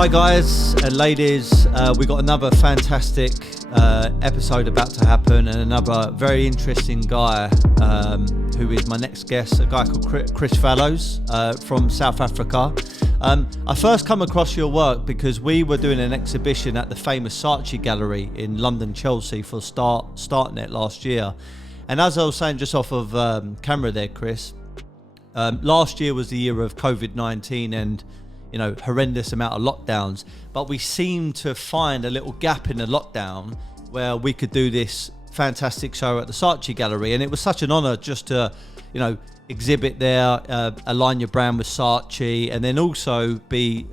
Hi guys and ladies, we've got another fantastic episode about to happen, and another very interesting guy who is my next guest, a guy called Chris Fallows from South Africa. I first come across your work because we were doing an exhibition at the famous Saatchi Gallery in London, Chelsea for StartNet last year. And as I was saying just off of camera there, Chris, last year was the year of COVID-19 and horrendous amount of lockdowns, but we seemed to find a little gap in the lockdown where we could do this fantastic show at the Saatchi Gallery. And it was such an honor just to exhibit there, align your brand with Saatchi, and then also be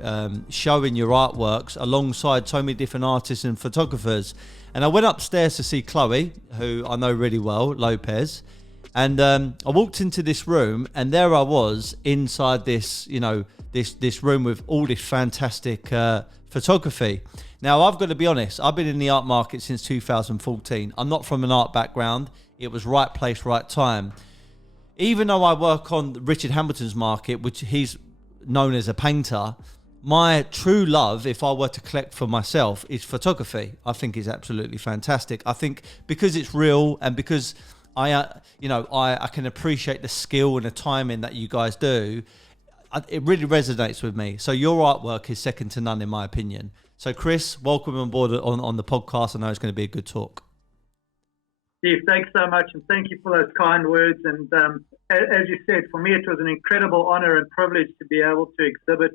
showing your artworks alongside so many different artists and photographers. And I went upstairs to see Chloe, who I know really well, Lopez, and I walked into this room, and there I was inside this this room with all this fantastic photography. Now, I've got to be honest, I've been in the art market since 2014. I'm not from an art background. It was right place, right time. Even though I work on Richard Hamilton's market, which he's known as a painter, my true love, if I were to collect for myself, is photography. I think it's absolutely fantastic. I think because it's real and because I can appreciate the skill and the timing that you guys do, it really resonates with me. So your artwork is second to none in my opinion. So Chris, welcome on board on the podcast. I know it's going to be a good talk. Steve, thanks so much, and thank you for those kind words. And as you said, for me it was an incredible honor and privilege to be able to exhibit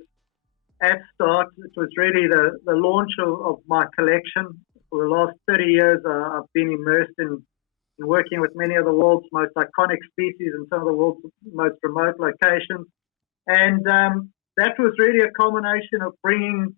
at Start. It was really the launch of my collection. For the last 30 years, I've been immersed in working with many of the world's most iconic species and some of the world's most remote locations. And that was really a culmination of bringing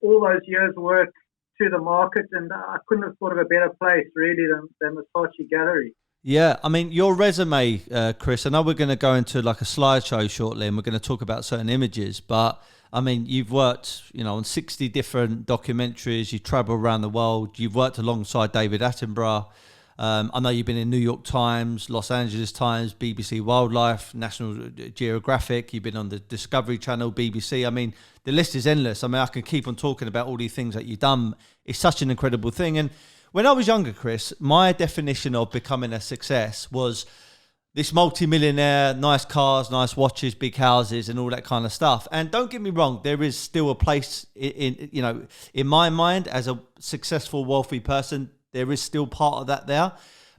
all those years' work to the market, and I couldn't have thought of a better place really than the Saatchi Gallery. Yeah, I mean, your resume, Chris, I know we're going to go into like a slideshow shortly and we're going to talk about certain images, but I mean, you've worked, on 60 different documentaries, you travel around the world, you've worked alongside David Attenborough. I know you've been in New York Times, Los Angeles Times, BBC Wildlife, National Geographic. You've been on the Discovery Channel, BBC. I mean, the list is endless. I mean, I can keep on talking about all these things that you've done. It's such an incredible thing. And when I was younger, Chris, my definition of becoming a success was this multi-millionaire, nice cars, nice watches, big houses, and all that kind of stuff. And don't get me wrong, there is still a place in my mind as a successful, wealthy person. There is still part of that there.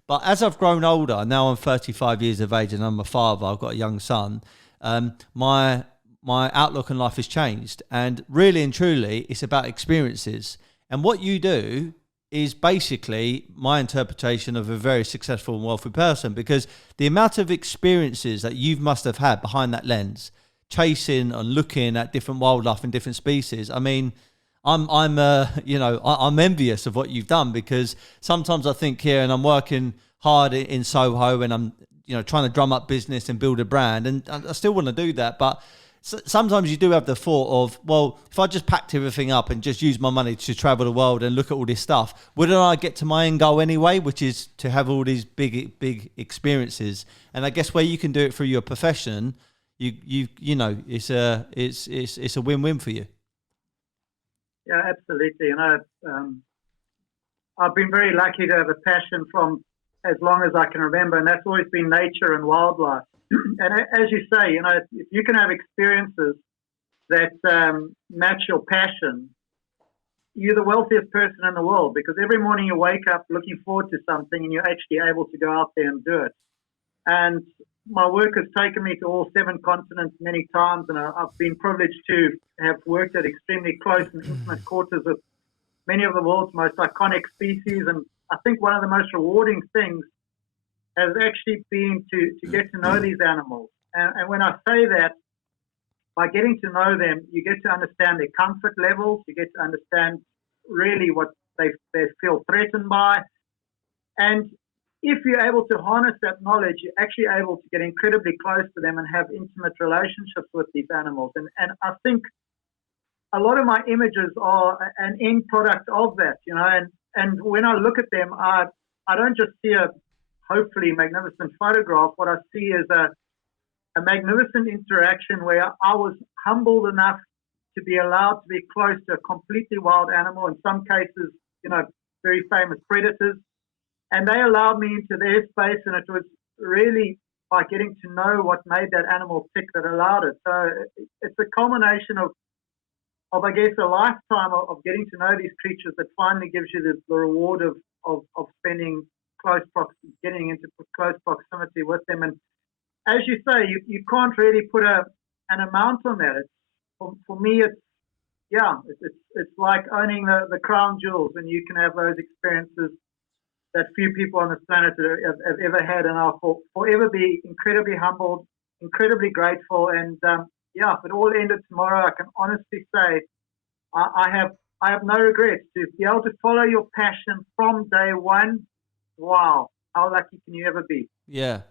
But as I've grown older, now I'm 35 years of age and I'm a father, I've got a young son, my outlook on life has changed. And really and truly, it's about experiences. And what you do is basically my interpretation of a very successful and wealthy person, because the amount of experiences that you must have had behind that lens, chasing and looking at different wildlife and different species, I mean, I'm envious of what you've done, because sometimes I think here, and I'm working hard in Soho, and I'm trying to drum up business and build a brand, and I still want to do that, but sometimes you do have the thought of, well, if I just packed everything up and just used my money to travel the world and look at all this stuff, wouldn't I get to my end goal anyway, which is to have all these big experiences? And I guess where you can do it through your profession, it's a win-win for you. Yeah, absolutely. And I've been very lucky to have a passion from as long as I can remember, and that's always been nature and wildlife. And as you say, if you can have experiences that match your passion, you're the wealthiest person in the world, because every morning you wake up looking forward to something and you're actually able to go out there and do it. And my work has taken me to all 7 continents many times, and I've been privileged to have worked at extremely close and intimate quarters with many of the world's most iconic species. And I think one of the most rewarding things has actually been to get to know these animals. And when I say that, by getting to know them, you get to understand their comfort levels, you get to understand really what they feel threatened by. And if you're able to harness that knowledge, you're actually able to get incredibly close to them and have intimate relationships with these animals. And I think a lot of my images are an end product of that, and when I look at them, I don't just see a hopefully magnificent photograph. What I see is a magnificent interaction where I was humbled enough to be allowed to be close to a completely wild animal, in some cases, very famous predators. And they allowed me into their space, and it was really by getting to know what made that animal tick that allowed it. So it's a culmination of I guess, a lifetime of getting to know these creatures that finally gives you the reward of spending getting into close proximity with them. And as you say, you can't really put an amount on that. For me, it's like owning the crown jewels, and you can have those experiences that few people on this planet have ever had, and I'll forever be incredibly humbled, incredibly grateful, and if it all ended tomorrow, I can honestly say I have no regrets. To be able to follow your passion from day one, wow, how lucky can you ever be? Yeah.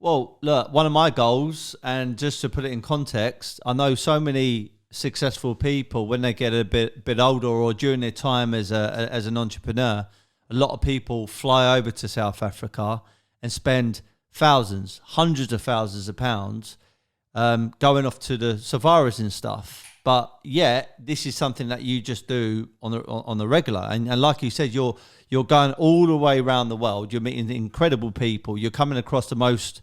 Well, look, one of my goals, and just to put it in context, I know so many successful people when they get a bit older or during their time as an entrepreneur, a lot of people fly over to South Africa and spend thousands, hundreds of thousands of pounds going off to the safaris and stuff. But this is something that you just do on the regular. And like you said, you're going all the way around the world. You're meeting incredible people. You're coming across the most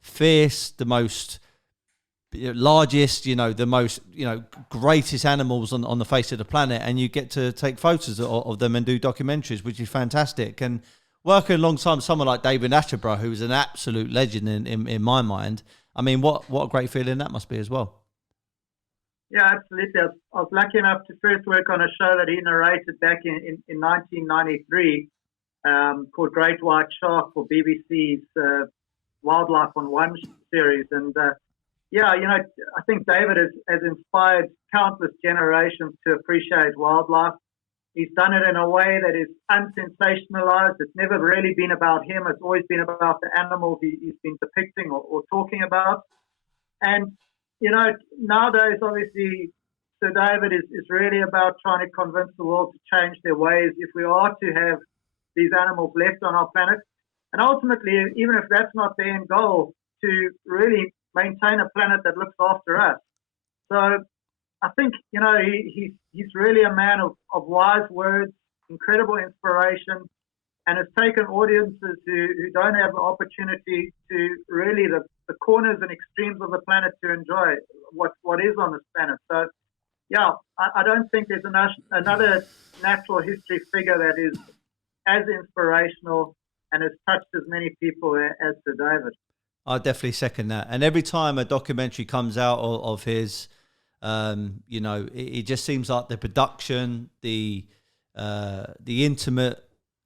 fierce, the most largest, the most, greatest animals on the face of the planet. And you get to take photos of them and do documentaries, which is fantastic. And working alongside someone like David Attenborough, who's an absolute legend in my mind. I mean, what a great feeling that must be as well. Yeah, absolutely. I was lucky enough to first work on a show that he narrated back in 1993 called Great White Shark for BBC's Wildlife on One series. And I think David has inspired countless generations to appreciate wildlife. He's done it in a way that is unsensationalized. It's never really been about him. It's always been about the animals he's been depicting or talking about. And, nowadays, obviously, Sir David is really about trying to convince the world to change their ways if we are to have these animals left on our planet. And ultimately, even if that's not the end goal, to really maintain a planet that looks after us. So I think, he's really a man of wise words, incredible inspiration, and has taken audiences who don't have the opportunity to really the corners and extremes of the planet to enjoy what is on this planet. So, I don't think there's another natural history figure that is as inspirational and has touched as many people as Sir David. I definitely second that. And every time a documentary comes out of his, it just seems like the production, the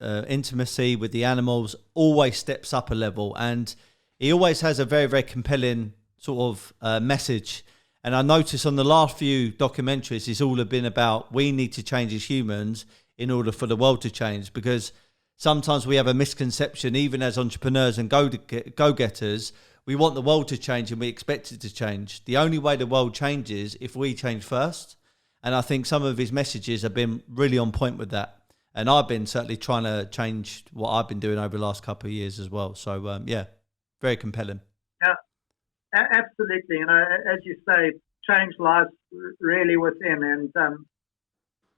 intimacy with the animals always steps up a level, and he always has a very, very compelling sort of message. And I notice on the last few documentaries, it's all been about we need to change as humans in order for the world to change, because sometimes we have a misconception, even as entrepreneurs and go-getters, we want the world to change and we expect it to change. The only way the world changes if we change first. And I think some of his messages have been really on point with that. And I've been certainly trying to change what I've been doing over the last couple of years as well. So, very compelling. Yeah, absolutely. As you say, change lies really with him. And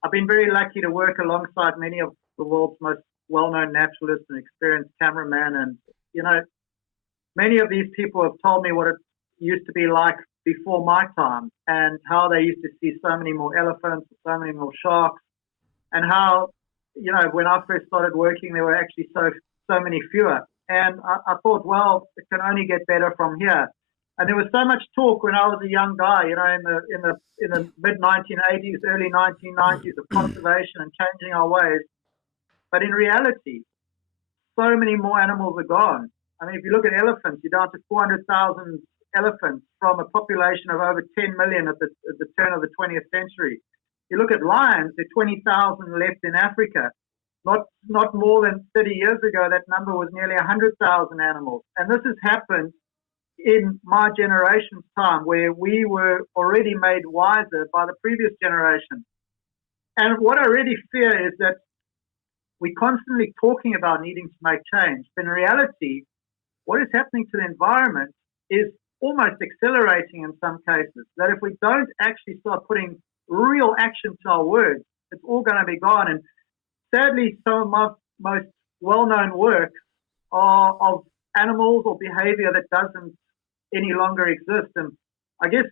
I've been very lucky to work alongside many of the world's most well-known naturalists and experienced cameramen. And, many of these people have told me what it used to be like before my time, and how they used to see so many more elephants, so many more sharks, and how, when I first started working, there were actually so many fewer. And I thought, well, it can only get better from here. And there was so much talk when I was a young guy, in the mid 1980s, early 1990s, of conservation and changing our ways. But in reality, so many more animals are gone. I mean, if you look at elephants, you're down to 400,000 elephants from a population of over 10 million at the turn of the 20th century. You look at lions, there are 20,000 left in Africa. Not more than 30 years ago, that number was nearly 100,000 animals. And this has happened in my generation's time, where we were already made wiser by the previous generation. And what I really fear is that we're constantly talking about needing to make change. But in reality, what is happening to the environment is almost accelerating in some cases. That if we don't actually start putting real action to our words, it's all going to be gone. And sadly, some of my most well-known works are of animals or behavior that doesn't any longer exist. And I guess,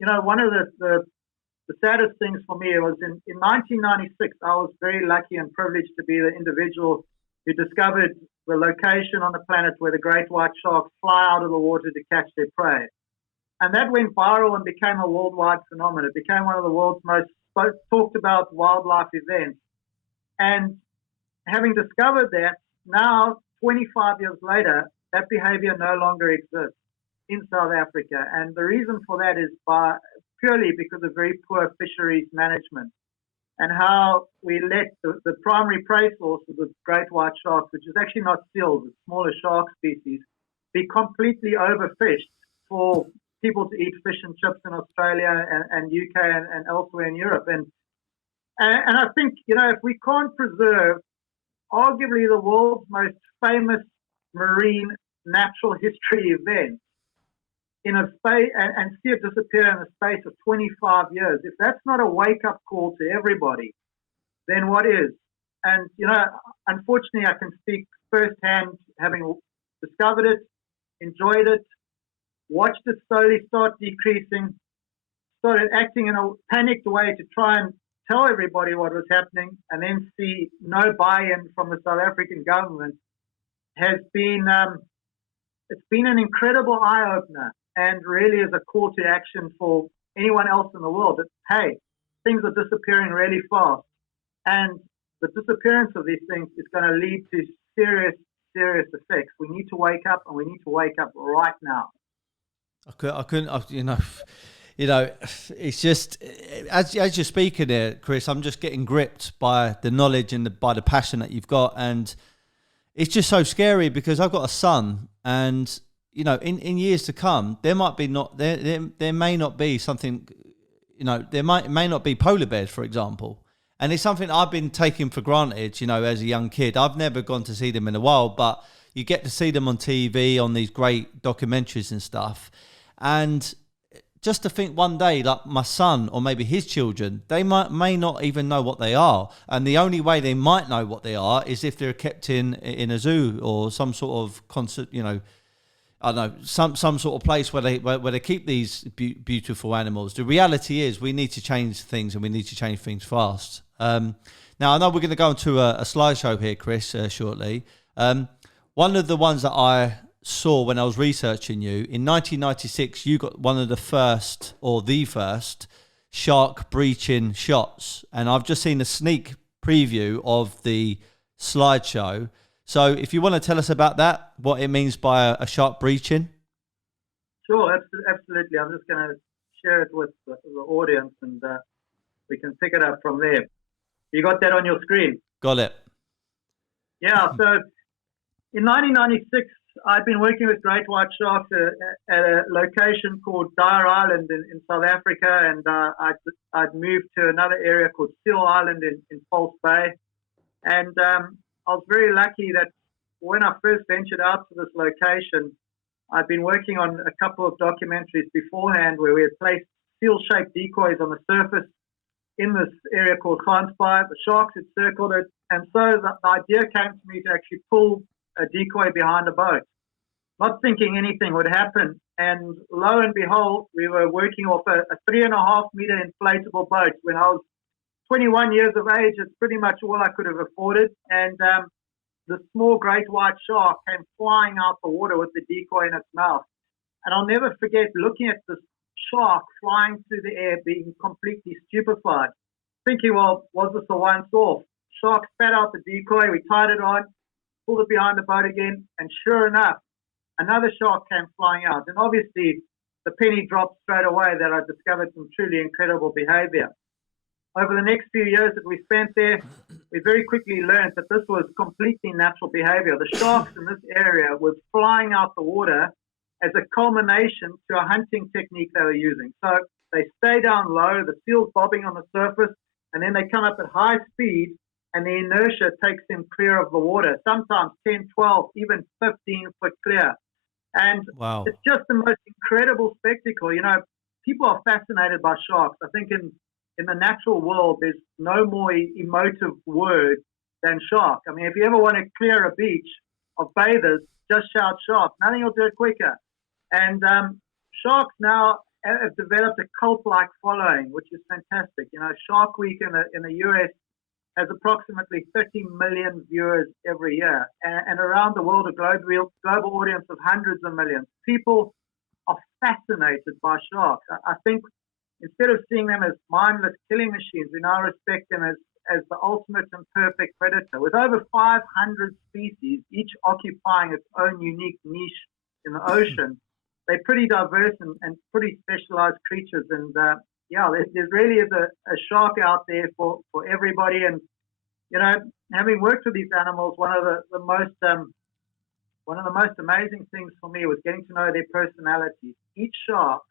one of the saddest things for me was in 1996, I was very lucky and privileged to be the individual who discovered the location on the planet where the great white sharks fly out of the water to catch their prey. And that went viral and became a worldwide phenomenon. It became one of the world's most talked about wildlife events. And having discovered that, now, 25 years later, that behavior no longer exists in South Africa. And the reason for that is purely because of very poor fisheries management and how we let the primary prey sources of great white sharks, which is actually not seals, it's smaller shark species, be completely overfished for people to eat fish and chips in Australia and UK and elsewhere in Europe. And I think, if we can't preserve arguably the world's most famous marine natural history event in a space and see it disappear in the space of 25 years, if that's not a wake-up call to everybody, then what is? And, unfortunately, I can speak firsthand, having discovered it, enjoyed it, watched it slowly start decreasing, started acting in a panicked way to try and tell everybody what was happening, and then see no buy-in from the South African government has been, it's been an incredible eye-opener and really is a call to action for anyone else in the world that, hey, things are disappearing really fast. And the disappearance of these things is going to lead to serious, serious effects. We need to wake up, and we need to wake up right now. I couldn't, it's just, as you're speaking there, Chris, I'm just getting gripped by the knowledge and by the passion that you've got. And it's just so scary because I've got a son, and, in years to come, there may not be something, there may not be polar bears, for example. And it's something I've been taking for granted, as a young kid. I've never gone to see them in the wild, but you get to see them on TV, on these great documentaries and stuff. And just to think one day, like my son or maybe his children, they may not even know what they are. And the only way they might know what they are is if they're kept in a zoo or some sort of concert, I don't know, some sort of place where they keep these beautiful animals. The reality is we need to change things, and we need to change things fast. Now, I know we're going to go into a slideshow here, Chris, shortly. One of the ones that I saw when I was researching you, in 1996, you got one of the first shark breaching shots. And I've just seen a sneak preview of the slideshow. So if you want to tell us about that, what it means by a shark breaching. Sure, absolutely. I'm just going to share it with the audience, and we can pick it up from there. You got that on your screen? Got it. Yeah, so in 1996, I'd been working with great white sharks at a location called Dyer Island in South Africa, and I'd moved to another area called Seal Island in False Bay. And I was very lucky that when I first ventured out to this location, I'd been working on a couple of documentaries beforehand where we had placed seal-shaped decoys on the surface in this area called Transpire. The sharks had circled it, and so the idea came to me to actually pull a decoy behind a boat, not thinking anything would happen. And lo and behold, we were working off a 3.5 meter inflatable boat. When I was 21 years of age, it's pretty much all I could have afforded. And the small great white shark came flying out the water with the decoy in its mouth. And I'll never forget looking at this shark flying through the air, being completely stupefied, thinking, well, was this a once-off? Shark spat out the decoy, we tied it on, pulled it behind the boat again, and sure enough, another shark came flying out. And obviously, the penny dropped straight away that I discovered some truly incredible behavior. Over the next few years that we spent there, we very quickly learned that this was completely natural behavior. The sharks in this area were flying out the water as a culmination to a hunting technique they were using. So they stay down low, the seal's bobbing on the surface, and then they come up at high speed, and the inertia takes them clear of the water, sometimes 10, 12, even 15 foot clear. And wow, it's just the most incredible spectacle. You know, people are fascinated by sharks. I think in in the natural world, there's no more emotive word than shark. I mean, if you ever want to clear a beach of bathers, just shout shark. Nothing will do it quicker. And sharks now have developed a cult-like following, which is fantastic. You know, Shark Week in the US has approximately 30 million viewers every year, and around the world, a global audience of hundreds of millions. People are fascinated by sharks. I think instead of seeing them as mindless killing machines, we now respect them as the ultimate and perfect predator. With over 500 species, each occupying its own unique niche in the ocean, they're pretty diverse and pretty specialized creatures. And there really is a shark out there for everybody. And you know, having worked with these animals, one of the most amazing things for me was getting to know their personalities. Each shark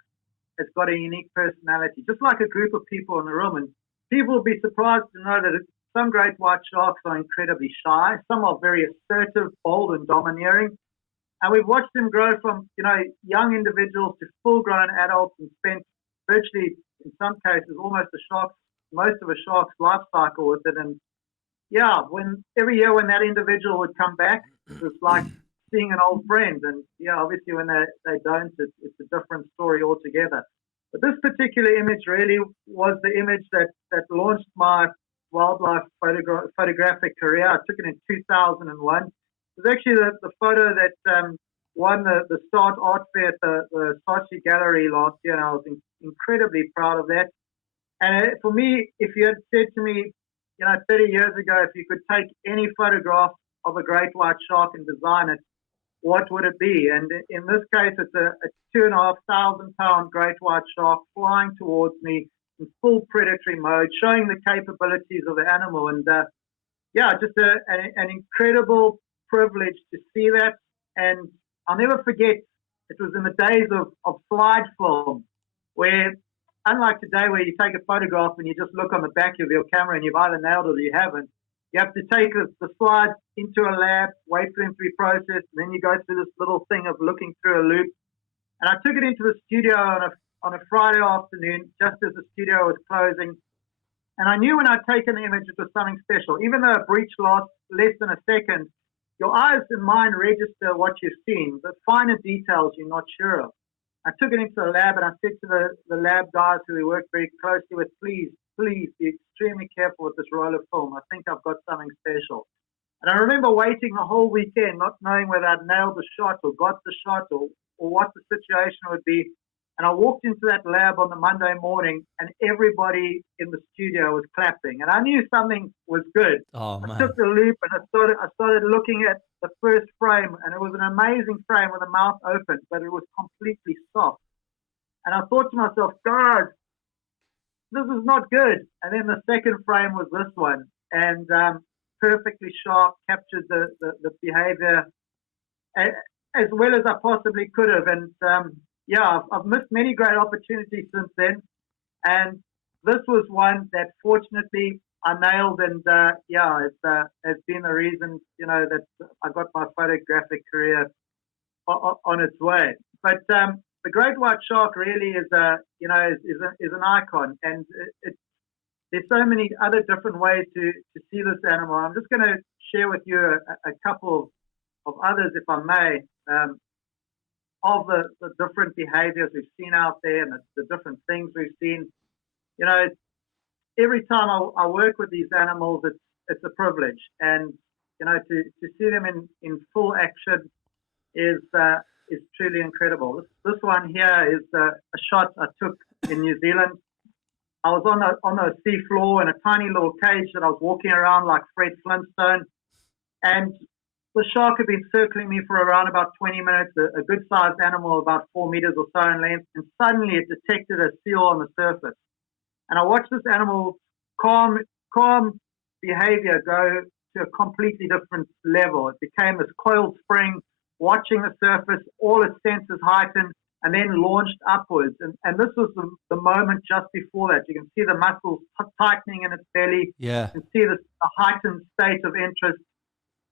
has got a unique personality, just like a group of people in the room. And people will be surprised to know that some great white sharks are incredibly shy. Some are very assertive, bold, and domineering. And we've watched them grow from, you know, young individuals to full-grown adults and spent virtually, in some cases, most of a shark's life cycle with it. And yeah, every year when that individual would come back, it was like seeing an old friend. And yeah, obviously when they don't, it's a different story altogether. But this particular image really was the image that launched my wildlife photographic career. I took it in 2001. It was actually the photo that won the Start Art Fair at the Sochi Gallery last year, and I was incredibly proud of that. And for me, if you had said to me, you know, 30 years ago, if you could take any photograph of a great white shark and design it, what would it be? And in this case, it's a 2,500 pound great white shark flying towards me in full predatory mode, showing the capabilities of the animal. And just an incredible privilege to see that. And I'll never forget, it was in the days of slide film, where unlike today where you take a photograph and you just look on the back of your camera and you've either nailed it or you haven't, you have to take the slides into a lab, wait for them to be processed, and then you go through this little thing of looking through a loop. And I took it into the studio on a Friday afternoon, just as the studio was closing. And I knew when I'd taken the image, it was something special. Even though a breach lasts less than a second, your eyes and mind register what you've seen, the finer details you're not sure of. I took it into the lab and I said to the lab guys who we worked very closely with, please be extremely careful with this roll of film. I think I've got something special. And I remember waiting the whole weekend, not knowing whether I'd nailed the shot or got the shot or what the situation would be. And I walked into that lab on the Monday morning and everybody in the studio was clapping. And I knew something was good. Oh, man. I took the loop and I started looking at the first frame, and it was an amazing frame with the mouth open, but it was completely soft. And I thought to myself, God, this is not good. And then the second frame was this one, and perfectly sharp, captured the behavior as well as I possibly could have. And I've missed many great opportunities since then. And this was one that fortunately I nailed, and it has been the reason, you know, that I got my photographic career on its way. But the great white shark really is an icon, and there's so many other different ways to see this animal. I'm just going to share with you a couple of others, if I may, of the different behaviors we've seen out there and the different things we've seen. You know, every time I work with these animals, it's a privilege, and you know, to see them in full action is truly incredible. This one here is a shot I took in New Zealand. I was on the sea floor in a tiny little cage that I was walking around like Fred Flintstone, and the shark had been circling me for around about 20 minutes, a good-sized animal about 4 meters or so in length, and suddenly it detected a seal on the surface. And I watched this animal's calm behavior go to a completely different level. It became this coiled spring, watching the surface, all its senses heightened, and then launched upwards. And this was the moment just before that. You can see the muscles tightening in its belly. Yeah. You can see the heightened state of interest.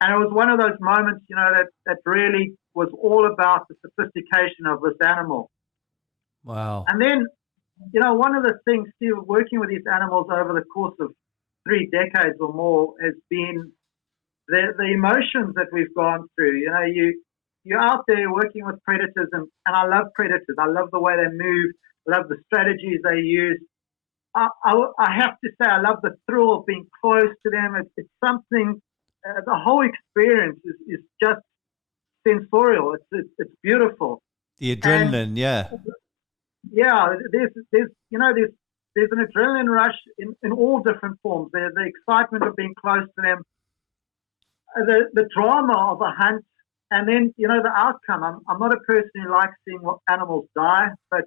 And it was one of those moments, you know, that really was all about the sophistication of this animal. Wow. And then one of the things, Steve, working with these animals over the course of 3 decades or more has been the emotions that we've gone through. You're out there working with predators, and I love predators. I love the way they move. I love the strategies they use. I have to say, I love the thrill of being close to them. It's something. The whole experience is just sensorial. It's beautiful. The adrenaline, yeah. Yeah, there's an adrenaline rush in all different forms. The excitement of being close to them, the drama of a hunt, and then the outcome. I'm not a person who likes seeing animals die, but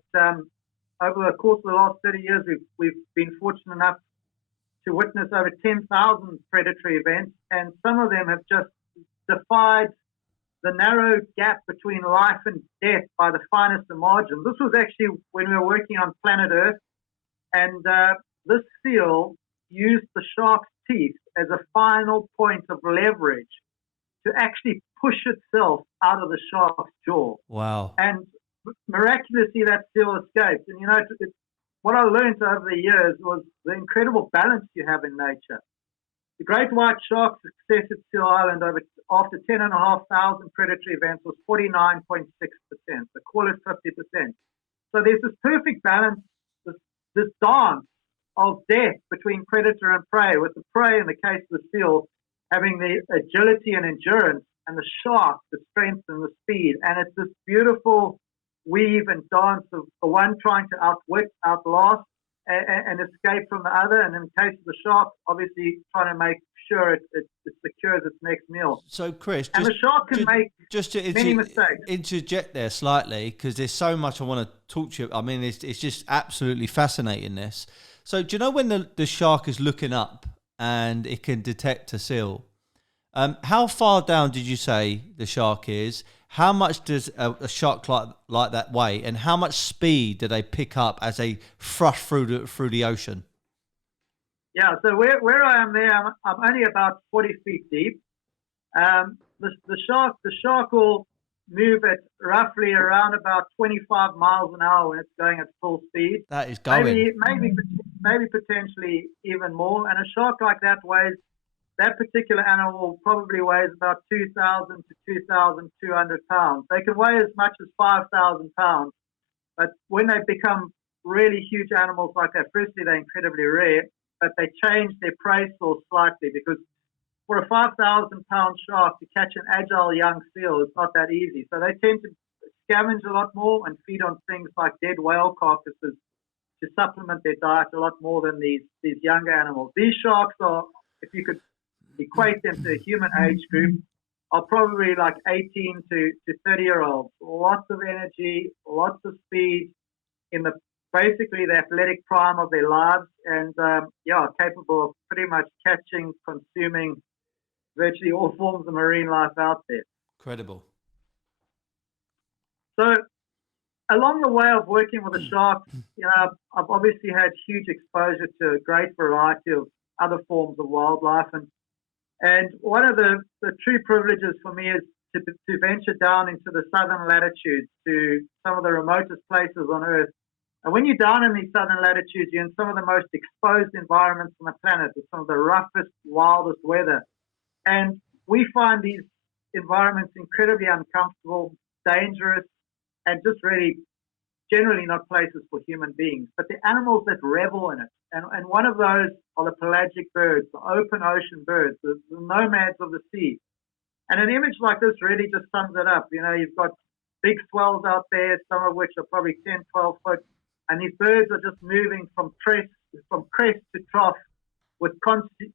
over the course of the last 30 years, we've been fortunate enough to witness over 10,000 predatory events, and some of them have just defied the narrow gap between life and death by the finest of margins. This was actually when we were working on planet Earth, and this seal used the shark's teeth as a final point of leverage to actually push itself out of the shark's jaw. Wow. And miraculously, that seal escaped. And, what I learned over the years was the incredible balance you have in nature. The great white shark's success at Seal Island after 10,500 predatory events was 49.6%. The call is 50%. So there's this perfect balance, this dance of death between predator and prey, with the prey, in the case of the seal, having the agility and endurance, and the shark, the strength and the speed. And it's this beautiful weave and dance of the one trying to outwit, outlast, and escape from the other. And in the case of the shark, obviously trying to make sure it secures its next meal. So, Chris, and the shark can make many mistakes. Interject there slightly, because there's so much I want to talk to you. I mean, it's just absolutely fascinating, this. So, do you know when the shark is looking up and it can detect a seal? How far down did you say the shark is? How much does a shark like that weigh? And how much speed do they pick up as they thrush through the ocean? Yeah, so where I am there, I'm only about 40 feet deep. The shark will move at roughly around about 25 miles an hour when it's going at full speed. That is going. Maybe potentially even more. And a shark like that particular animal probably weighs about 2,000 to 2,200 pounds. They can weigh as much as 5,000 pounds. But when they become really huge animals like that, firstly, they're incredibly rare, but they change their prey source slightly, because for a 5,000-pound shark to catch an agile young seal is not that easy. So they tend to scavenge a lot more and feed on things like dead whale carcasses to supplement their diet a lot more than these younger animals. These sharks are, if you could equate them to a human age group, are probably like 18 to 30-year-olds. Lots of energy, lots of speed in basically the athletic prime of their lives, and capable of pretty much catching, consuming virtually all forms of marine life out there. Incredible. So along the way of working with the sharks, I've obviously had huge exposure to a great variety of other forms of wildlife, and one of the true privileges for me is to venture down into the southern latitudes, to some of the remotest places on Earth. And when you're down in these southern latitudes, you're in some of the most exposed environments on the planet, with some of the roughest, wildest weather. And we find these environments incredibly uncomfortable, dangerous, and just really generally not places for human beings. But the animals that revel in it, and one of those are the pelagic birds, the open ocean birds, the nomads of the sea. And an image like this really just sums it up. You've got big swells out there, some of which are probably 10, 12 foot, and these birds are just moving from crest to trough with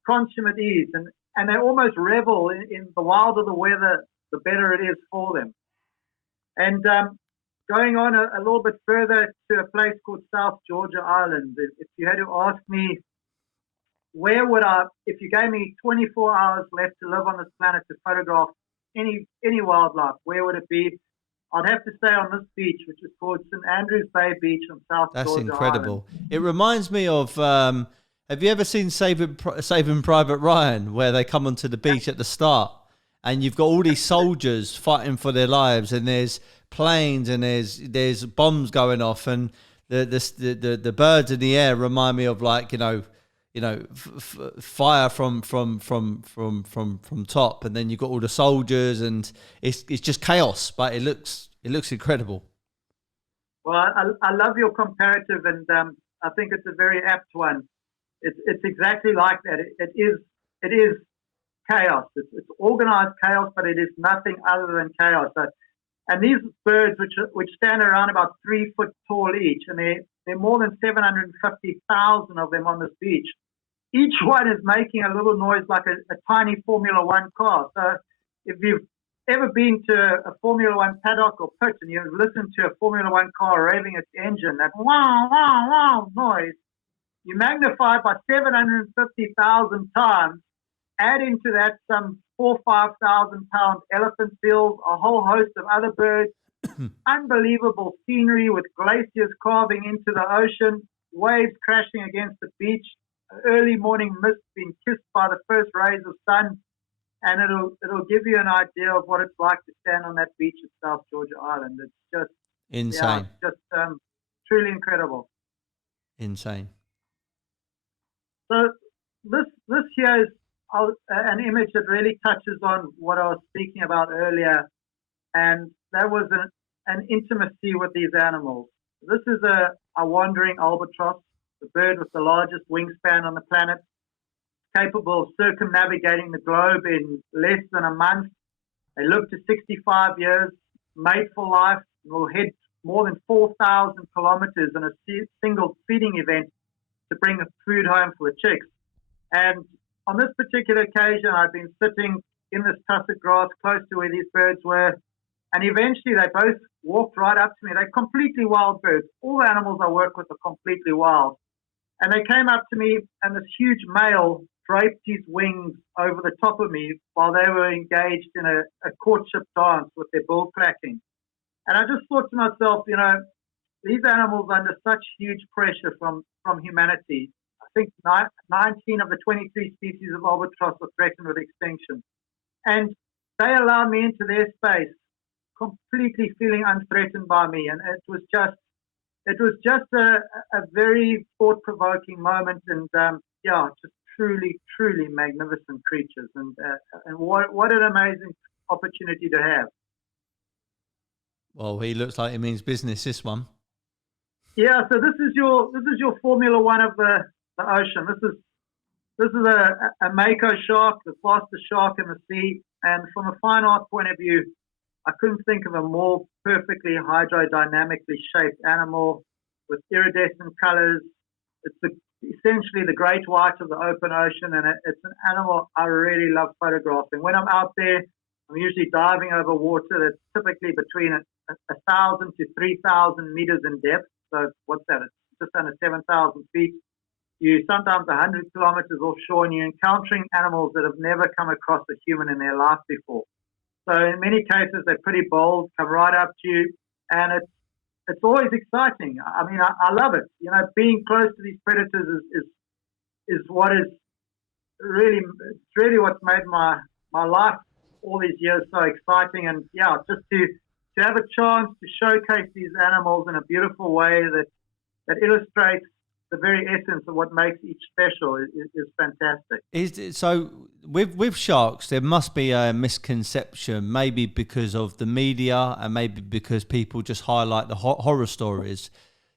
consummate ease, and they almost revel in the wilder the weather, the better it is for them. And going on a little bit further to a place called South Georgia Island, if you had to ask me, where would if you gave me 24 hours left to live on this planet to photograph any wildlife, where would it be? I'd have to stay on this beach, which is called St. Andrews Bay Beach on South Georgia Island. That's incredible. It reminds me of, have you ever seen Saving Private Ryan, where they come onto the beach at the start and you've got all these soldiers fighting for their lives, and there's planes and there's bombs going off, and the birds in the air remind me of like fire from top, and then you've got all the soldiers, and it's just chaos, but it looks incredible. Well, I love your comparative, and I think it's a very apt one. It's exactly like that. It is chaos. It's organized chaos, but it is nothing other than chaos. So, and these birds, which stand around about 3 foot tall each, and there are more than 750,000 of them on this beach. Each one is making a little noise like a tiny Formula One car. So if you've ever been to a Formula One paddock or pit and you've listened to a Formula One car revving its engine, that wow, wow, wow noise, you magnify it by 750,000 times, add into that some 4,000 or 5,000 pound elephant seals, a whole host of other birds, unbelievable scenery with glaciers carving into the ocean, waves crashing against the beach, early morning mist being kissed by the first rays of sun, and it'll give you an idea of what it's like to stand on that beach at South Georgia Island. It's just insane. Yeah, just truly incredible. Insane. So this here is an image that really touches on what I was speaking about earlier, and that was an intimacy with these animals. This is a wandering albatross, the bird with the largest wingspan on the planet, capable of circumnavigating the globe in less than a month. They live to 65 years, made for life, and will head more than 4,000 kilometers in a single feeding event to bring food home for the chicks. And on this particular occasion, I've been sitting in this tussock grass close to where these birds were, and eventually they both walked right up to me. They're completely wild birds. All the animals I work with are completely wild. And they came up to me, and this huge male draped his wings over the top of me while they were engaged in a courtship dance with their bill clacking. And I just thought to myself, these animals are under such huge pressure from humanity. I think 19 of the 23 species of albatross are threatened with extinction. And they allowed me into their space, completely feeling unthreatened by me. And it was just a very thought-provoking moment, and just truly, truly magnificent creatures, and what an amazing opportunity to have. Well, he looks like he means business, this one. Yeah, so this is your Formula One of the ocean. This is a mako shark, the fastest shark in the sea, and from a fine art point of view, I couldn't think of a more perfectly hydrodynamically shaped animal with iridescent colors. It's essentially the great white of the open ocean, and it's an animal I really love photographing. When I'm out there, I'm usually diving over water that's typically between 1,000 to 3,000 meters in depth. So what's that? It's just under 7,000 feet. You're sometimes 100 kilometers offshore, and you're encountering animals that have never come across a human in their life before. So in many cases, they're pretty bold, come right up to you, and it's always exciting. I mean, I love it. Being close to these predators is what is really what's made my life all these years so exciting. And just to have a chance to showcase these animals in a beautiful way that illustrates the very essence of what makes each special is fantastic. So with sharks, there must be a misconception, maybe because of the media and maybe because people just highlight the horror stories.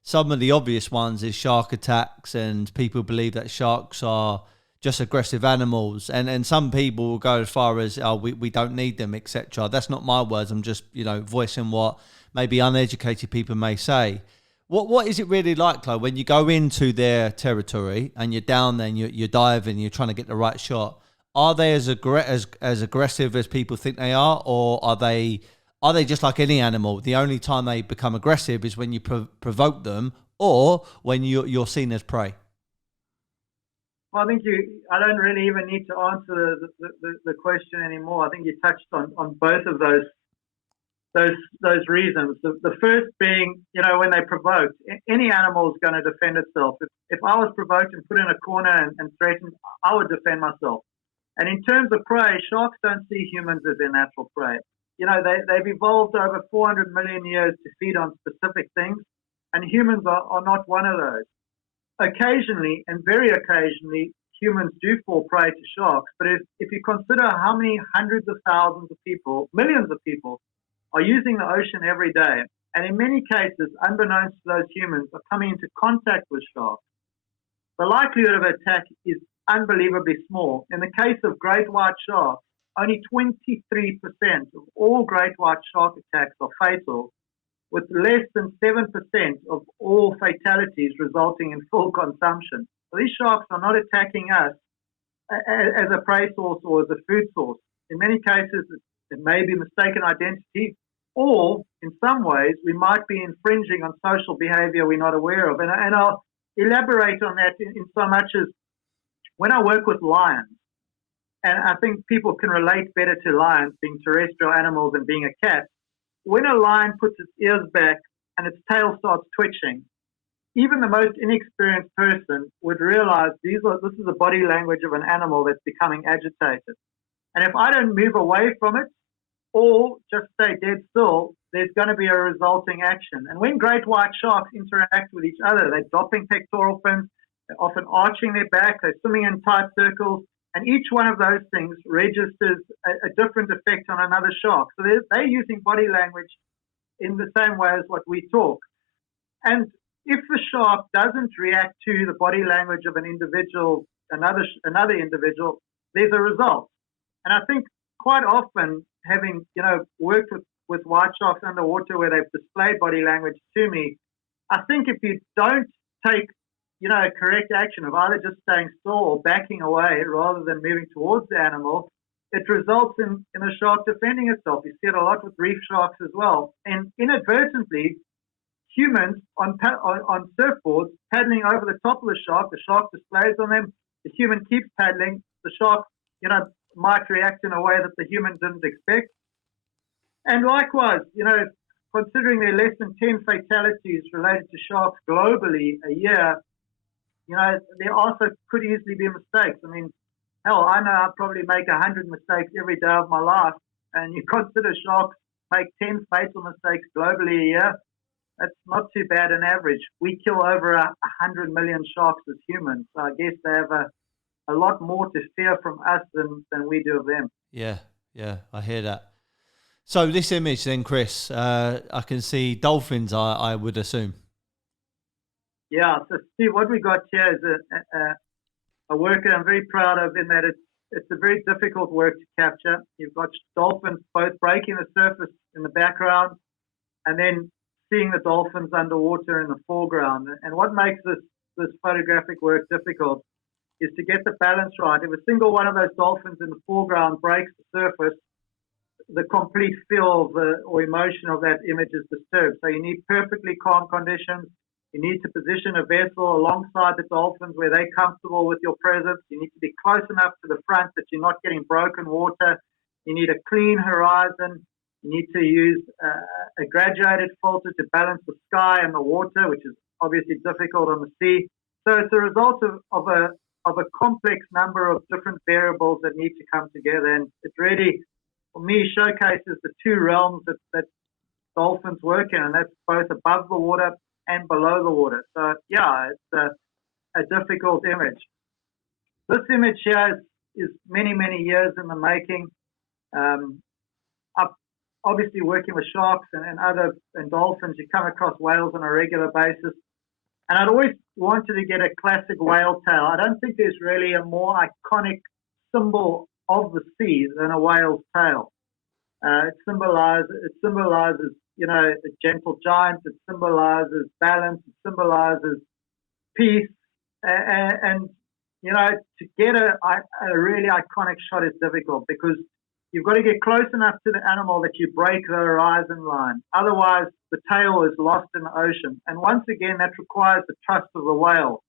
Some of the obvious ones is shark attacks, and people believe that sharks are just aggressive animals, and some people will go as far as, we don't need them, etc. That's not my words. I'm just voicing what maybe uneducated people may say. What is it really like, Chloe, when you go into their territory and you're down there and you're diving, you're trying to get the right shot? Are they as aggressive as people think they are, or are they just like any animal? The only time they become aggressive is when you provoke them, or when you're seen as prey. Well, I think I don't really even need to answer the question anymore. I think you touched on both of those reasons. The first being, when they provoke, any animal is going to defend itself. If I was provoked and put in a corner and threatened, I would defend myself. And in terms of prey, sharks don't see humans as their natural prey. They've evolved over 400 million years to feed on specific things. and humans are not one of those. Occasionally, and very occasionally, humans do fall prey to sharks. But if you consider how many hundreds of thousands of people, millions of people, are using the ocean every day, and in many cases, unbeknownst to those humans, are coming into contact with sharks, the likelihood of attack is unbelievably small. In the case of great white sharks, only 23% of all great white shark attacks are fatal, with less than 7% of all fatalities resulting in full consumption. So these sharks are not attacking us as a prey source or as a food source. In many cases, it may be mistaken identity, or in some ways, we might be infringing on social behavior we're not aware of. And I'll elaborate on that in so much as when I work with lions, and I think people can relate better to lions being terrestrial animals and being a cat. When a lion puts its ears back and its tail starts twitching, even the most inexperienced person would realize this is the body language of an animal that's becoming agitated. And if I don't move away from it or just stay dead still, there's going to be a resulting action. And when great white sharks interact with each other, they're dropping pectoral fins, they're often arching their back, they're swimming in tight circles, and each one of those things registers a different effect on another shark. So they're using body language in the same way as what we talk. And if the shark doesn't react to the body language of an individual, another individual, there's a result. And I think quite often, having worked with white sharks underwater where they've displayed body language to me, I think if you don't take correct action of either just staying still or backing away rather than moving towards the animal, it results in a shark defending itself. You see it a lot with reef sharks as well. And inadvertently, humans on surfboards paddling over the top of the shark displays on them, the human keeps paddling, the shark, might react in a way that the human didn't expect. And likewise, considering there are less than 10 fatalities related to sharks globally a year, there also could easily be mistakes. I mean, hell, I know I probably make 100 mistakes every day of my life, and you consider sharks make 10 fatal mistakes globally a year, that's not too bad an average. We kill over 100 million sharks as humans, so I guess they have a lot more to fear from us than we do of them. Yeah, I hear that. So this image then, Chris, I can see dolphins, I would assume. Yeah, so Steve, what we got here is a work that I'm very proud of, in that it's a very difficult work to capture. You've got dolphins both breaking the surface in the background and then seeing the dolphins underwater in the foreground. And what makes this photographic work difficult is to get the balance right. If a single one of those dolphins in the foreground breaks the surface, the complete feel or emotion of that image is disturbed. So you need perfectly calm conditions. You need to position a vessel alongside the dolphins where they're comfortable with your presence. You need to be close enough to the front that you're not getting broken water. You need a clean horizon. You need to use a graduated filter to balance the sky and the water, which is obviously difficult on the sea. So it's a result of a complex number of different variables that need to come together. And it really, for me, showcases the two realms that dolphins work in, and that's both above the water and below the water. So yeah, it's a difficult image. This image here is many, many years in the making. I'm obviously working with sharks and dolphins. You come across whales on a regular basis. And I'd always wanted to get a classic whale tail. I don't think there's really a more iconic symbol of the sea than a whale's tail. It symbolizes a gentle giant. It symbolizes balance. It symbolizes peace. And to get a really iconic shot is difficult because you've got to get close enough to the animal that you break the horizon line. Otherwise, the tail is lost in the ocean. And once again, that requires the trust of the whale.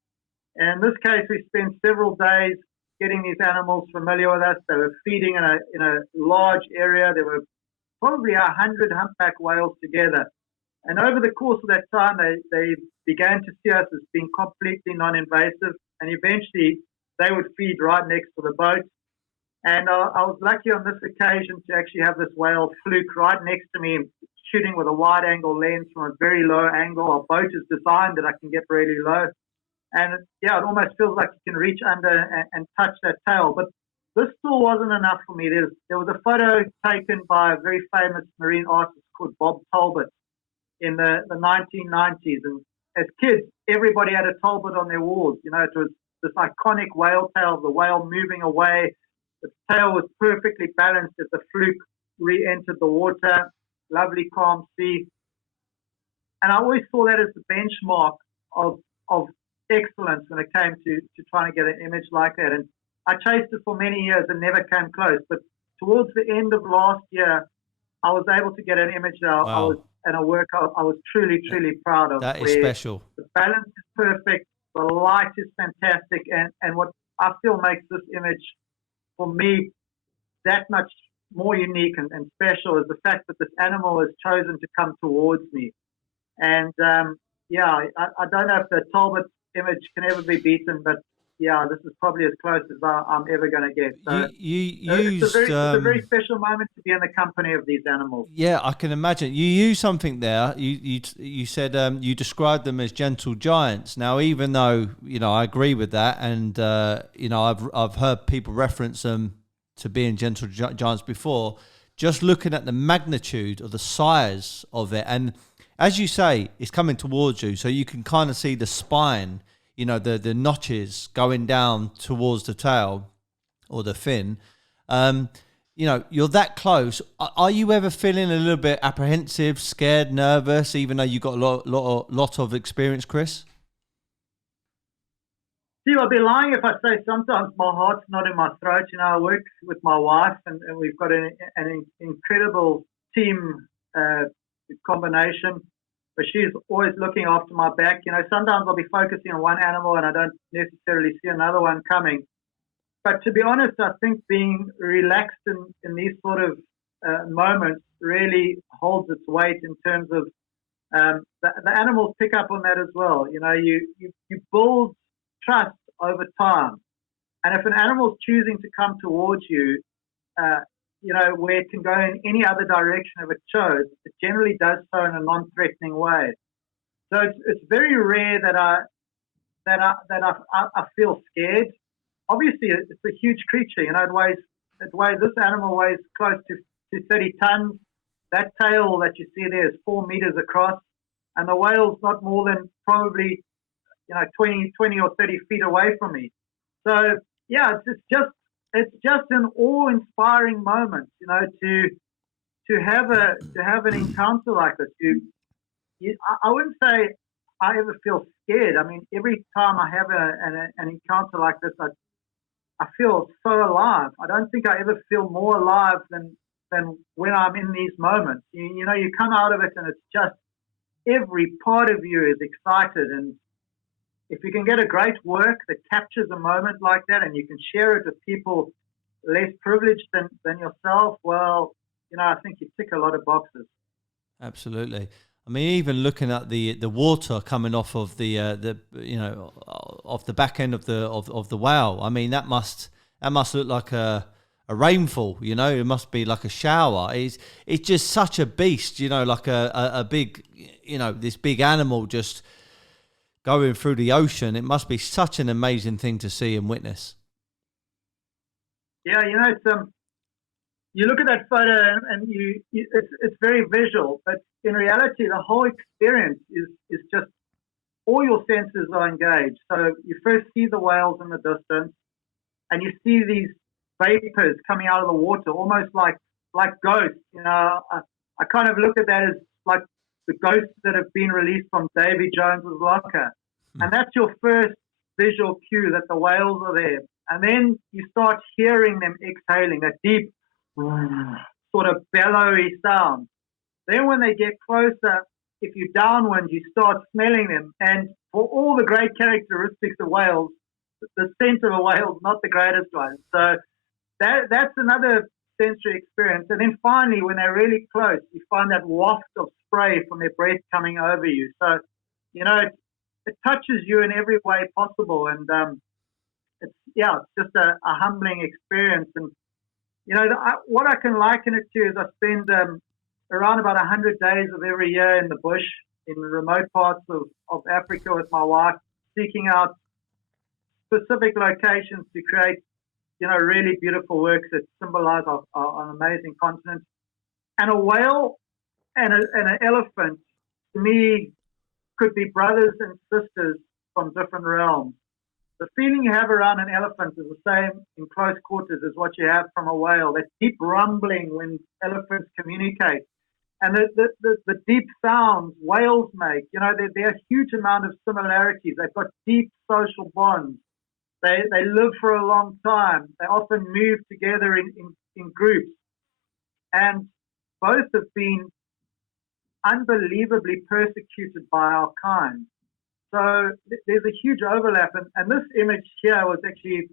And in this case, we spent several days getting these animals familiar with us. They were feeding in a large area. There were probably 100 humpback whales together. And over the course of that time, they began to see us as being completely non-invasive. And eventually, they would feed right next to the boat. And I was lucky on this occasion to actually have this whale fluke right next to me, shooting with a wide angle lens from a very low angle. Our boat is designed that I can get really low. And yeah, it almost feels like you can reach under and touch that tail. But this still wasn't enough for me. There was a photo taken by a very famous marine artist called Bob Talbot in the 1990s. And as kids, everybody had a Talbot on their walls. You know, it was this iconic whale tail, the whale moving away. The tail was perfectly balanced as the fluke re-entered the water. Lovely, calm sea. And I always saw that as the benchmark of excellence when it came to trying to get an image like that. And I chased it for many years and never came close. But towards the end of last year, I was able to get an image that Wow. I was and a work I was truly, truly proud of. That is special. The balance is perfect, the light is fantastic, and what I feel makes this image, for me, that much more unique and special is the fact that this animal has chosen to come towards me. And yeah, I don't know if the Talbot image can ever be beaten, but yeah, this is probably as close as I'm ever going to get. So you it's a very special moment to be in the company of these animals. Yeah, I can imagine. You used something there. You said you described them as gentle giants. Now, even though I agree with that, and I've heard people reference them to being gentle giants before. Just looking at the magnitude of the size of it, and as you say, it's coming towards you, so you can kind of see the spine. The notches going down towards the tail or the fin. You're that close. Are you ever feeling a little bit apprehensive, scared, nervous, even though you've got a lot of experience, Chris? See, I'd be lying if I say sometimes my heart's not in my throat. I work with my wife, and we've got an incredible team combination. But she's always looking after my back. Sometimes I'll be focusing on one animal and I don't necessarily see another one coming. But to be honest, I think being relaxed in these sort of moments really holds its weight in terms of the animals pick up on that as well. You build trust over time. And if an animal's choosing to come towards you, where it can go in any other direction if it chose, it generally does so in a non-threatening way. So it's very rare that I feel scared. Obviously, it's a huge creature. This animal weighs close to 30 tons. That tail that you see there is 4 meters across, and the whale's not more than probably 20 or 30 feet away from me. So yeah, it's just an awe-inspiring moment, to have an encounter like this. I wouldn't say I ever feel scared. I mean, every time I have an encounter like this, I feel so alive. I don't think I ever feel more alive than when I'm in these moments. You come out of it and it's just every part of you is excited. And if you can get a great work that captures a moment like that and you can share it with people less privileged than yourself, well, I think you tick a lot of boxes. Absolutely. I mean, even looking at the water coming off of the off the back end of the whale. I mean, that must look like a rainfall. It must be like a shower. It's just such a beast. Like a big this big animal just going through the ocean. It must be such an amazing thing to see and witness. Yeah, it's you look at that photo and it's very visual, but in reality, the whole experience is just all your senses are engaged. So you first see the whales in the distance, and you see these vapors coming out of the water, almost like ghosts. I kind of look at that as like the ghosts that have been released from Davy Jones's locker, and that's your first visual cue that the whales are there. And then you start hearing them exhaling, that deep sort of bellowy sound. Then when they get closer, if you're downwind, you start smelling them. And for all the great characteristics of whales, the scent of a whale is not the greatest one. So that's another sensory experience. And then finally, when they're really close, you find that waft of spray from their breath coming over you. So, it touches you in every way way possible. And it's just a humbling experience. And what I can liken it to is I spend around about 100 days of every year in the bush, in the remote parts of Africa with my wife, seeking out specific locations to create, really beautiful works that symbolize our amazing continent. And a whale and an elephant, to me, could be brothers and sisters from different realms. The feeling you have around an elephant is the same in close quarters as what you have from a whale. That deep rumbling when elephants communicate. And the deep sounds whales make, there are a huge amount of similarities. They've got deep social bonds. They live for a long time. They often move together in groups. And both have been unbelievably persecuted by our kind. So there's a huge overlap. And this image here was actually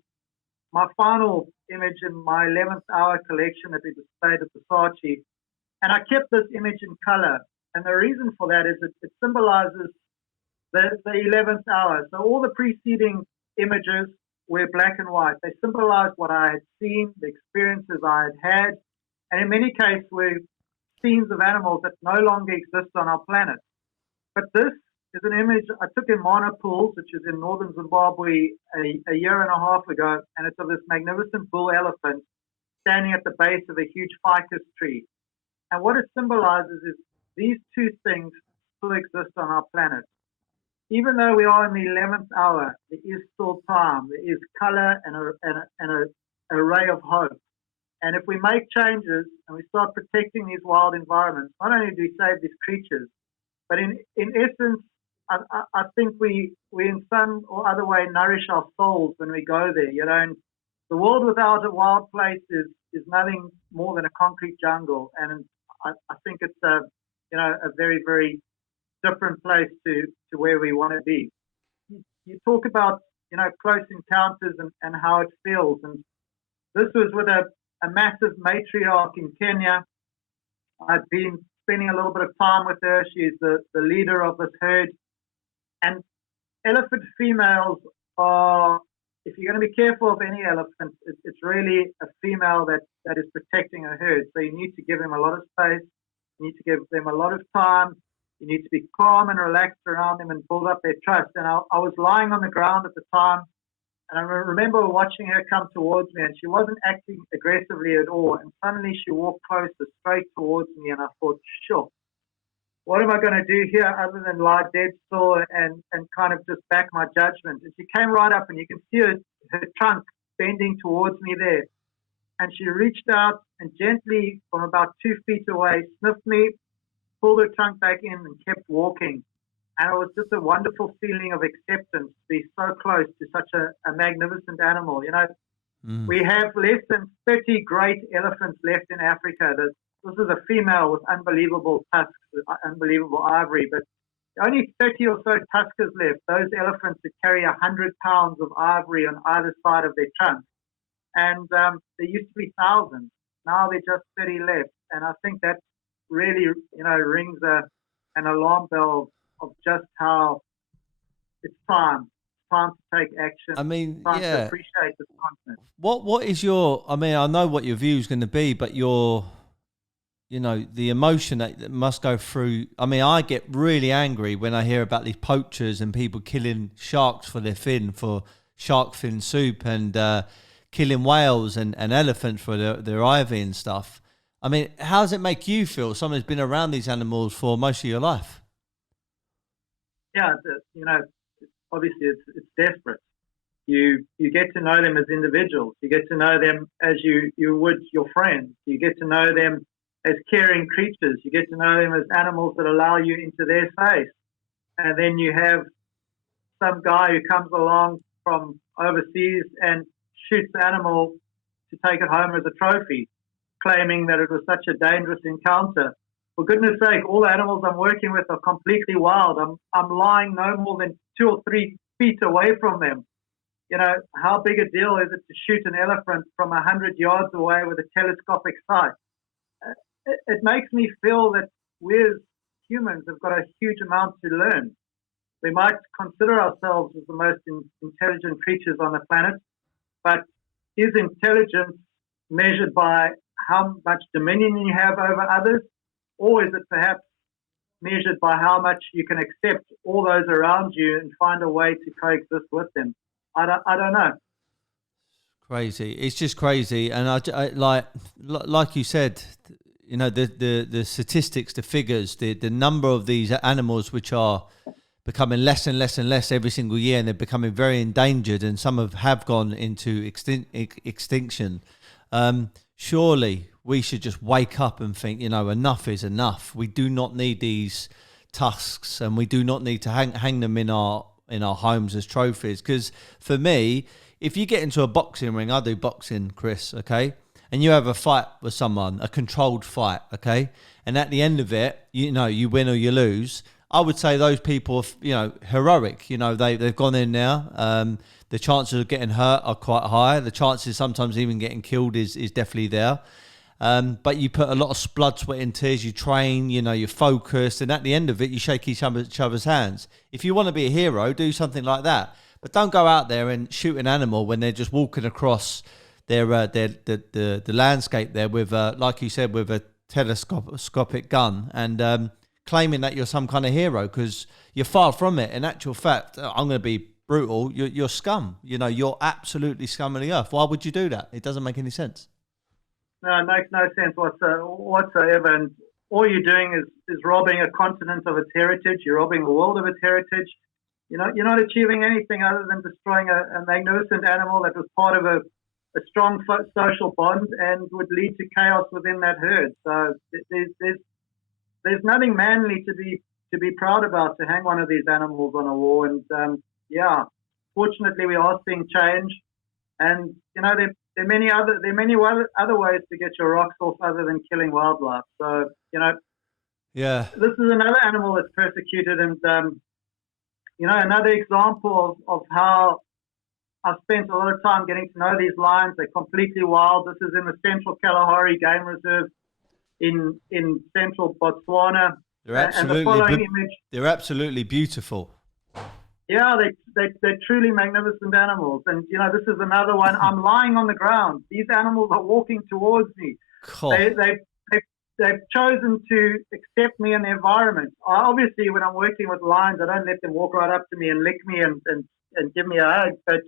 my final image in my 11th hour collection that we displayed at the Saatchi. And I kept this image in color. And the reason for that is it symbolizes the 11th hour. So all the preceding images were black and white. They symbolized what I had seen, the experiences I had had, and in many cases were scenes of animals that no longer exist on our planet. But this is an image I took in Mana Pools, which is in northern Zimbabwe, a year and a half ago, and it's of this magnificent bull elephant standing at the base of a huge ficus tree. And what it symbolizes is these two things still exist on our planet. Even though we are in the 11th hour, there is still time. There is color and an array of hope. And if we make changes and we start protecting these wild environments, not only do we save these creatures, but in essence, I think we in some or other way nourish our souls when we go there. And the world without a wild place is nothing more than a concrete jungle. And I think it's a very, very different place to where we want to be. You talk about, close encounters and how it feels. And this was with a massive matriarch in Kenya. I've been spending a little bit of time with her. She's the leader of this herd. And elephant females are, if you're going to be careful of any elephant, it's really a female that is protecting a herd. So you need to give them a lot of space. You need to give them a lot of time. You need to be calm and relaxed around them and build up their trust. And I was lying on the ground at the time, and I remember watching her come towards me, and she wasn't acting aggressively at all. And suddenly she walked closer, straight towards me, and I thought, sure, what am I going to do here other than lie dead still and kind of just back my judgment? And she came right up, and you can see her trunk bending towards me there. And she reached out and gently, from about 2 feet away, sniffed me, pulled her trunk back in, and kept walking. And it was just a wonderful feeling of acceptance to be so close to such a magnificent animal. We have less than 30 great elephants left in Africa. This is a female with unbelievable tusks, unbelievable ivory, but only 30 or so tuskers left. Those elephants that carry 100 pounds of ivory on either side of their trunk. And there used to be thousands. Now there are just 30 left. And I think that really, rings an alarm bell of just how it's time to take action. I mean, time to appreciate this continent. What is your? I mean, I know what your view is going to be, but the emotion that must go through. I mean, I get really angry when I hear about these poachers and people killing sharks for for shark fin soup, and killing whales and elephants for their ivy and stuff. I mean, how does it make you feel? Someone who's been around these animals for most of your life. Yeah, obviously it's desperate. You get to know them as individuals. You get to know them as you would your friends. You get to know them as caring creatures. You get to know them as animals that allow you into their space. And then you have some guy who comes along from overseas and shoots the animal to take it home as a trophy, claiming that it was such a dangerous encounter. For goodness sake, all the animals I'm working with are completely wild. I'm lying no more than 2 or 3 feet away from them. How big a deal is it to shoot an elephant from 100 yards away with a telescopic sight? It makes me feel that we as humans have got a huge amount to learn. We might consider ourselves as the most intelligent creatures on the planet, but is intelligence measured by how much dominion you have over others, or is it perhaps measured by how much you can accept all those around you and find a way to coexist with them? I don't know. Crazy. It's just crazy. And I like you said, you know, the statistics, the figures, the number of these animals which are becoming less and less and less every single year, and they're becoming very endangered, and some have gone into extinction. Surely we should just wake up and think, you know, enough is enough. We do not need these tusks, and we do not need to hang them in our homes as trophies. Because for me, if you get into a boxing ring, I do boxing, Chris, okay, and you have a fight with someone, a controlled fight, okay, and at the end of it, you know, you win or you lose, I would say those people are, you know, heroic. You know, they've gone in now. The chances of getting hurt are quite high. The chances sometimes even getting killed is definitely there. But you put a lot of blood, sweat and tears. You train, you know, you're focused. And at the end of it, you shake each other's hands. If you want to be a hero, do something like that. But don't go out there and shoot an animal when they're just walking across the landscape there with, like you said, with a telescopic gun and claiming that you're some kind of hero, because you're far from it. In actual fact, I'm going to be brutal. You're scum. You know, you're absolutely scum of the earth. Why would you do that? It doesn't make any sense. No, it makes no sense whatsoever. And all you're doing is robbing a continent of its heritage. You're robbing the world of its heritage. You know, you're not achieving anything other than destroying a magnificent animal that was part of a strong social bond and would lead to chaos within that herd. So there's nothing manly to be proud about to hang one of these animals on a wall. And fortunately we are seeing change. And you know, there are many other ways to get your rocks off other than killing wildlife. So you know, this is another animal that's persecuted. And you know, another example of how I've spent a lot of time getting to know these lions. They're completely wild. This is in the Central Kalahari Game Reserve in central Botswana. They're absolutely beautiful. Yeah, they're truly magnificent animals. And you know, this is another one. I'm lying on the ground. These animals are walking towards me. Cool. They've chosen to accept me in the environment. Obviously, when I'm working with lions, I don't let them walk right up to me and lick me and give me a hug. But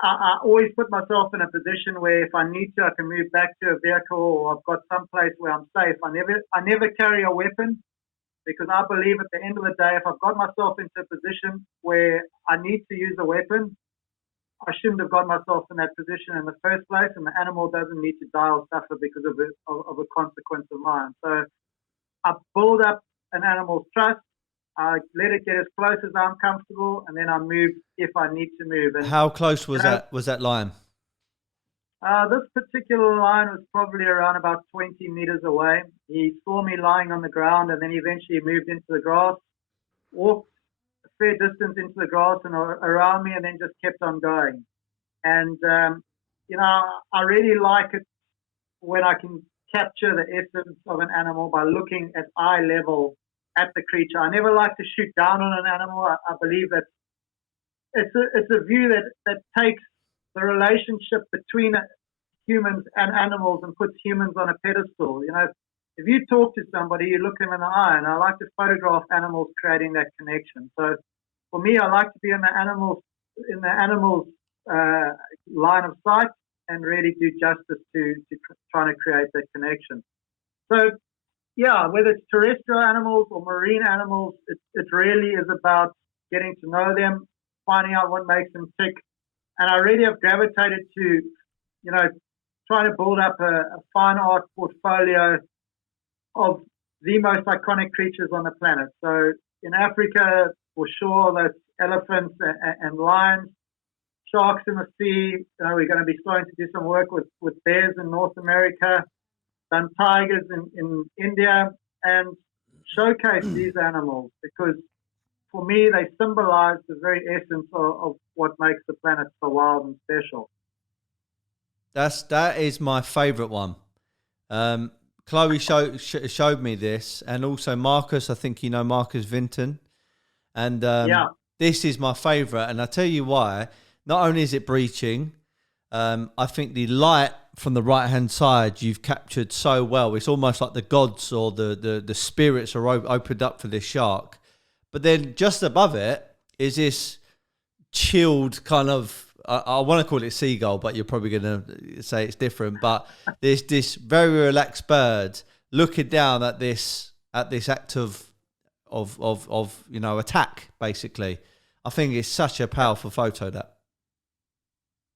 I always put myself in a position where if I need to, I can move back to a vehicle, or I've got some place where I'm safe. I never carry a weapon, because I believe at the end of the day, if I've got myself into a position where I need to use a weapon, I shouldn't have got myself in that position in the first place, and the animal doesn't need to die or suffer because of a consequence of mine. So I build up an animal's trust. I let it get as close as I'm comfortable, and then I move if I need to move. And how close was that lion? This particular lion was probably around about 20 meters away. He saw me lying on the ground, and then eventually moved into the grass, walked a fair distance into the grass and around me, and then just kept on going. And, you know, I really like it when I can capture the essence of an animal by looking at eye level at the creature. I never like to shoot down on an animal. I believe that it's a view that takes the relationship between humans and animals and puts humans on a pedestal. You know, if you talk to somebody, you look them in the eye, and I like to photograph animals creating that connection. So for me, I like to be in the animals line of sight and really do justice to trying to create that connection. So yeah, whether it's terrestrial animals or marine animals, it really is about getting to know them, finding out what makes them tick. And I really have gravitated to, you know, trying to build up a fine art portfolio of the most iconic creatures on the planet. So in Africa, for sure, that's elephants and lions, sharks in the sea. You know, we're going to be starting to do some work with bears in North America, done tigers in India, and showcase these animals, because for me, they symbolize the very essence of what makes the planet so wild and special. That is my favourite one. Chloe showed me this, and also Marcus. I think you know Marcus Vinton, and this is my favourite. And I tell you why. Not only is it breaching, I think the light from the right hand side you've captured so well. It's almost like the gods or the spirits are opened up for this shark. But then just above it is this chilled kind of, I want to call it seagull, but you're probably going to say it's different. But there's this very relaxed bird looking down at this act of attack, basically. I think it's such a powerful photo. That.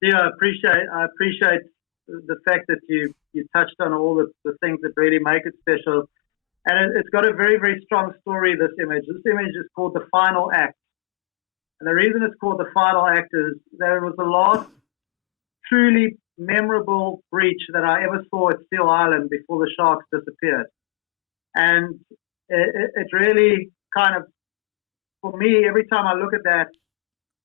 Yeah, I appreciate the fact that you touched on all the things that really make it special, and it's got a very, very strong story. This image is called The Final Act. And the reason it's called The Final Act is there was the last truly memorable breach that I ever saw at Seal Island before the sharks disappeared. And it really kind of, for me, every time I look at that,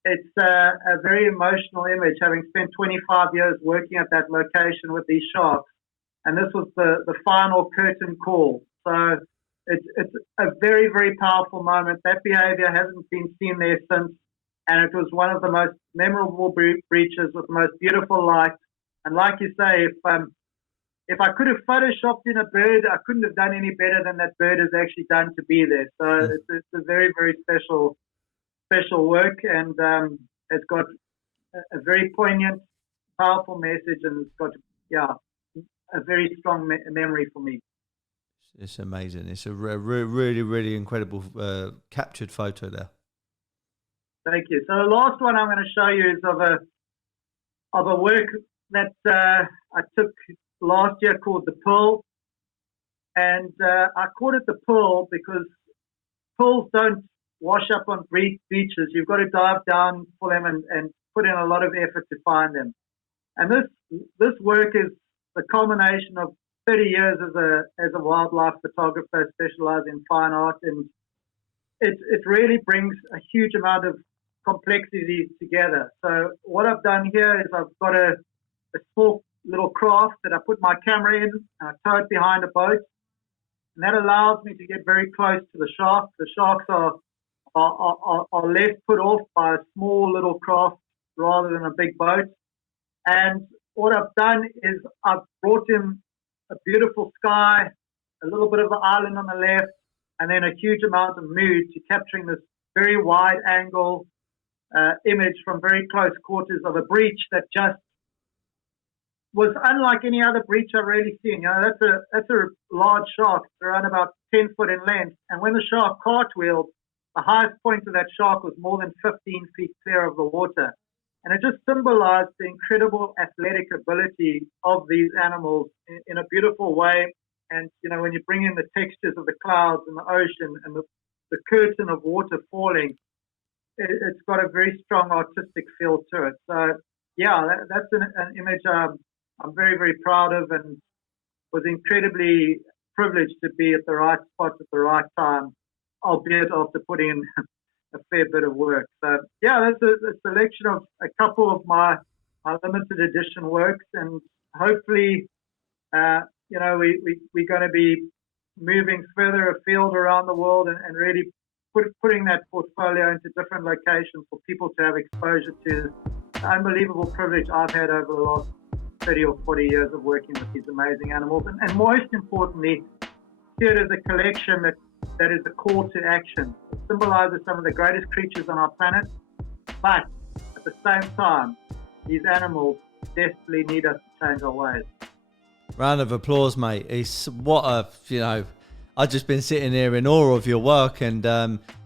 it's a very emotional image, having spent 25 years working at that location with these sharks. And this was the final curtain call. So it's a very, very powerful moment. That behavior hasn't been seen there since. And it was one of the most memorable breaches with the most beautiful light. And like you say, if I could have photoshopped in a bird, I couldn't have done any better than that bird has actually done to be there. So it's a very, very special work, and it's got a very poignant, powerful message, and it's got a very strong memory for me. It's amazing. It's a really, really incredible captured photo there. Thank you. So the last one I'm going to show you is of a work that I took last year called The Pearl. And I called it The Pearl because pearls don't wash up on beaches. You've got to dive down for them and put in a lot of effort to find them. And this work is the culmination of 30 years as a wildlife photographer specialized in fine art. And it really brings a huge amount of complexity together. So what I've done here is I've got a small little craft that I put my camera in, and I tow it behind a boat, and that allows me to get very close to the shark. The sharks are less put off by a small little craft rather than a big boat. And what I've done is I've brought in a beautiful sky, a little bit of an island on the left, and then a huge amount of mood to capturing this very wide angle image from very close quarters of a breach that just was unlike any other breach I've really seen. You know, that's a large shark. It's around about 10 foot in length. And when the shark cartwheeled, the highest point of that shark was more than 15 feet clear of the water. And it just symbolized the incredible athletic ability of these animals in a beautiful way. And, you know, when you bring in the textures of the clouds and the ocean and the curtain of water falling, it's got a very strong artistic feel to it. So, yeah, that's an image I'm very, very proud of, and was incredibly privileged to be at the right spot at the right time, albeit after putting in a fair bit of work. So, yeah, that's a selection of a couple of my limited edition works, and hopefully, you know, we're going to be moving further afield around the world and really putting that portfolio into different locations for people to have exposure to the unbelievable privilege I've had over the last 30 or 40 years of working with these amazing animals. And most importantly, see it as a collection that is a call to action. It symbolizes some of the greatest creatures on our planet, but at the same time, these animals desperately need us to change our ways. Round of applause, mate. It's what a, you know, I've just been sitting here in awe of your work, and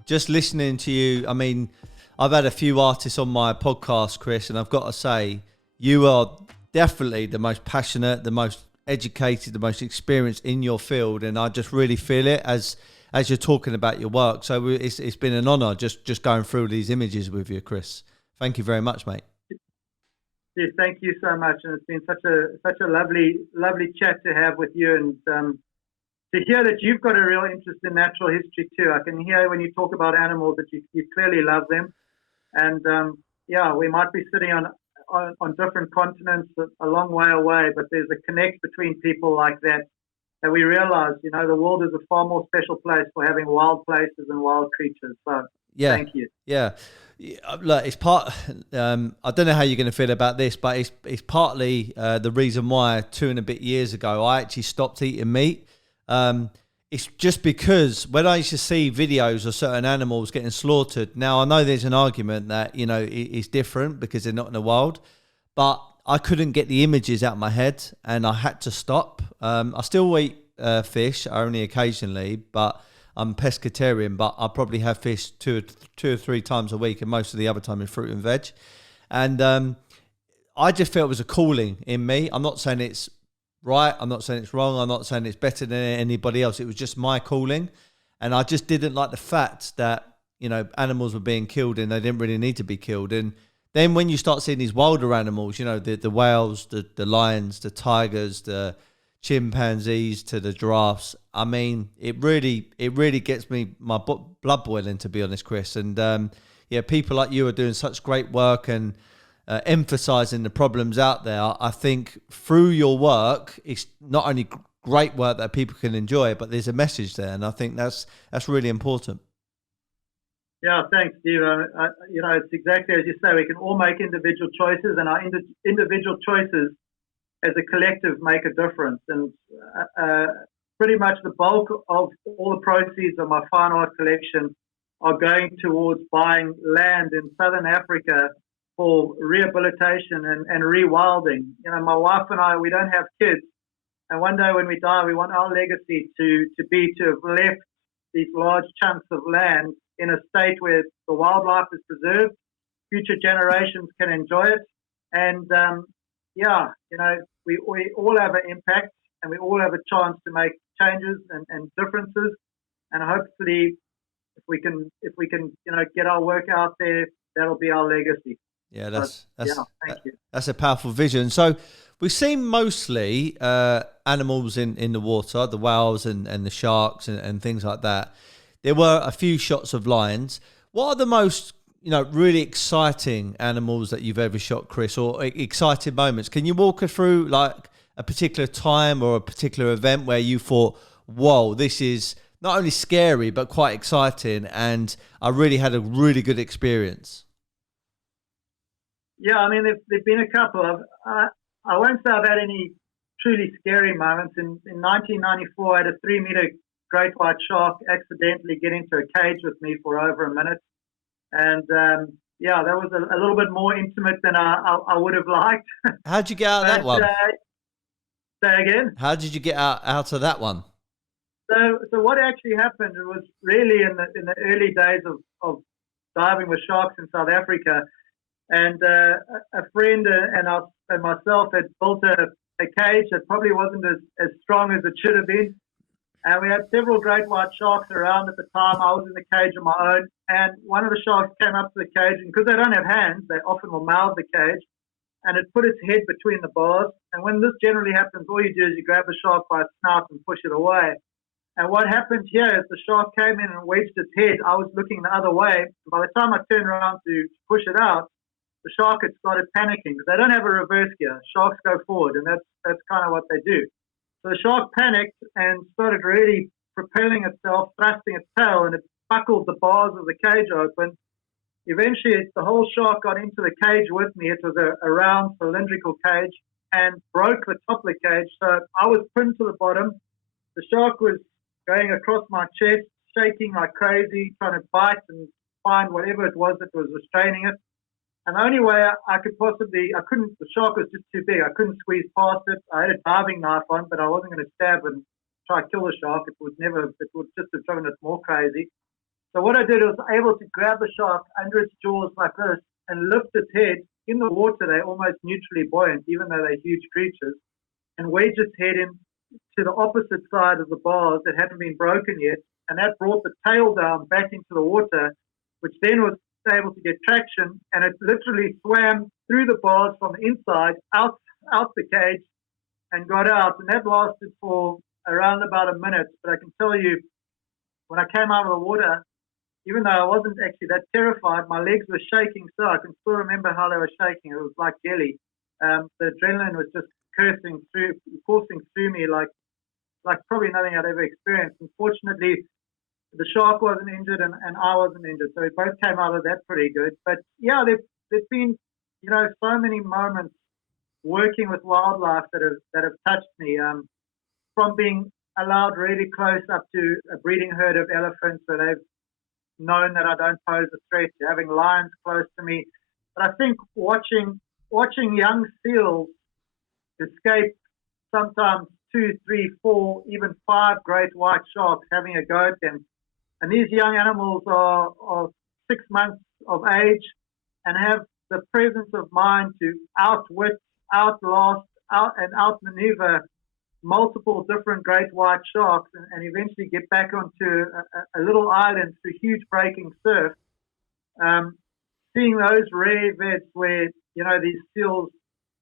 just listening to you. I mean, I've had a few artists on my podcast, Chris, and I've got to say, you are definitely the most passionate, the most educated, the most experienced in your field, and I just really feel it as you're talking about your work. So it's been an honour just going through these images with you, Chris. Thank you very much, mate. Yes, thank you so much, and it's been such a lovely chat to have with you, and to hear that you've got a real interest in natural history too. I can hear when you talk about animals that you clearly love them, and yeah, we might be sitting on different continents a long way away, but there's a connect between people like that we realize, you know, the world is a far more special place for having wild places and wild creatures. So yeah, thank you. Yeah. Yeah, look, it's part. I don't know how you're going to feel about this, but it's partly the reason why 2.5 years ago I actually stopped eating meat. It's just because when I used to see videos of certain animals getting slaughtered. Now I know there's an argument that it's different because they're not in the wild, but I couldn't get the images out of my head, and I had to stop. I still eat fish, only occasionally, but I'm pescatarian, but I probably have fish two or three times a week, and most of the other time is fruit and veg. And I just felt it was a calling in me. I'm not saying it's right. I'm not saying it's wrong. I'm not saying it's better than anybody else. It was just my calling, and I just didn't like the fact that animals were being killed and they didn't really need to be killed. And then when you start seeing these wilder animals, the whales, the lions, the tigers, the chimpanzees to the giraffes. I mean, it really gets my blood boiling, to be honest, Chris. And yeah, people like you are doing such great work and emphasizing the problems out there. I think through your work, it's not only great work that people can enjoy, but there's a message there, and I think that's really important. Yeah, thanks, Steve. It's exactly as you say. We can all make individual choices, and our individual choices as a collective make a difference. And pretty much the bulk of all the proceeds of my fine art collection are going towards buying land in southern Africa for rehabilitation and rewilding. My wife and I, we don't have kids. And one day when we die, we want our legacy to have left these large chunks of land in a state where the wildlife is preserved, future generations can enjoy it. And we all have an impact, and we all have a chance to make changes and differences. And hopefully, if we can get our work out there, that'll be our legacy. Yeah, thank you. That's a powerful vision. So we've seen mostly animals in the water, the whales and the sharks and things like that. There were a few shots of lions. What are the most really exciting animals that you've ever shot, Chris, or exciting moments? Can you walk us through like a particular time or a particular event where you thought, whoa, this is not only scary, but quite exciting, and I really had a really good experience? Yeah, I mean, there've been a couple of, I won't say I've had any truly scary moments. In 1994, I had a 3-meter great white shark accidentally get into a cage with me for over a minute. And that was a little bit more intimate than I would have liked. How'd you get out of that one? Say again? How did you get out of that one? So what actually happened, it was really in the early days of diving with sharks in South Africa. And a friend and myself had built a cage that probably wasn't as strong as it should have been. And we had several great white sharks around at the time. I was in the cage on my own. And one of the sharks came up to the cage. And because they don't have hands, they often will mouth the cage. And it put its head between the bars. And when this generally happens, all you do is you grab the shark by its snout and push it away. And what happened here is the shark came in and wedged its head. I was looking the other way. By the time I turned around to push it out, the shark had started panicking because they don't have a reverse gear. Sharks go forward, and that's kind of what they do. So the shark panicked and started really propelling itself, thrusting its tail, and it buckled the bars of the cage open. Eventually, the whole shark got into the cage with me. It was a round cylindrical cage and broke the top of the cage. So I was pinned to the bottom. The shark was going across my chest, shaking like crazy, trying to bite and find whatever it was that was restraining it. And the only way I couldn't, the shark was just too big. I couldn't squeeze past it. I had a diving knife on, but I wasn't going to stab and try to kill the shark. It would just have driven it more crazy. So what I did was able to grab the shark under its jaws like this and lift its head. In the water, they're almost neutrally buoyant, even though they're huge creatures, and wedge its head in to the opposite side of the bars that hadn't been broken yet. And that brought the tail down back into the water, which then was able to get traction, and it literally swam through the bars from the inside out the cage and got out. And that lasted for around about a minute. But I can tell you, when I came out of the water, even though I wasn't actually that terrified, my legs were shaking. So I can still remember how they were shaking. It was like jelly. The adrenaline was just coursing through me like probably nothing I'd ever experienced. Unfortunately, the shark wasn't injured and I wasn't injured, so we both came out of that pretty good. But yeah, there's been so many moments working with wildlife that have touched me. From being allowed really close up to a breeding herd of elephants, so they've known that I don't pose a threat, to having lions close to me. But I think watching young seals escape sometimes 2, 3, 4, even 5 great white sharks having a go at them. And these young animals are 6 months of age and have the presence of mind to outwit, outlast, and outmaneuver multiple different great white sharks and eventually get back onto a little island through huge breaking surf. Seeing those rare events where, these seals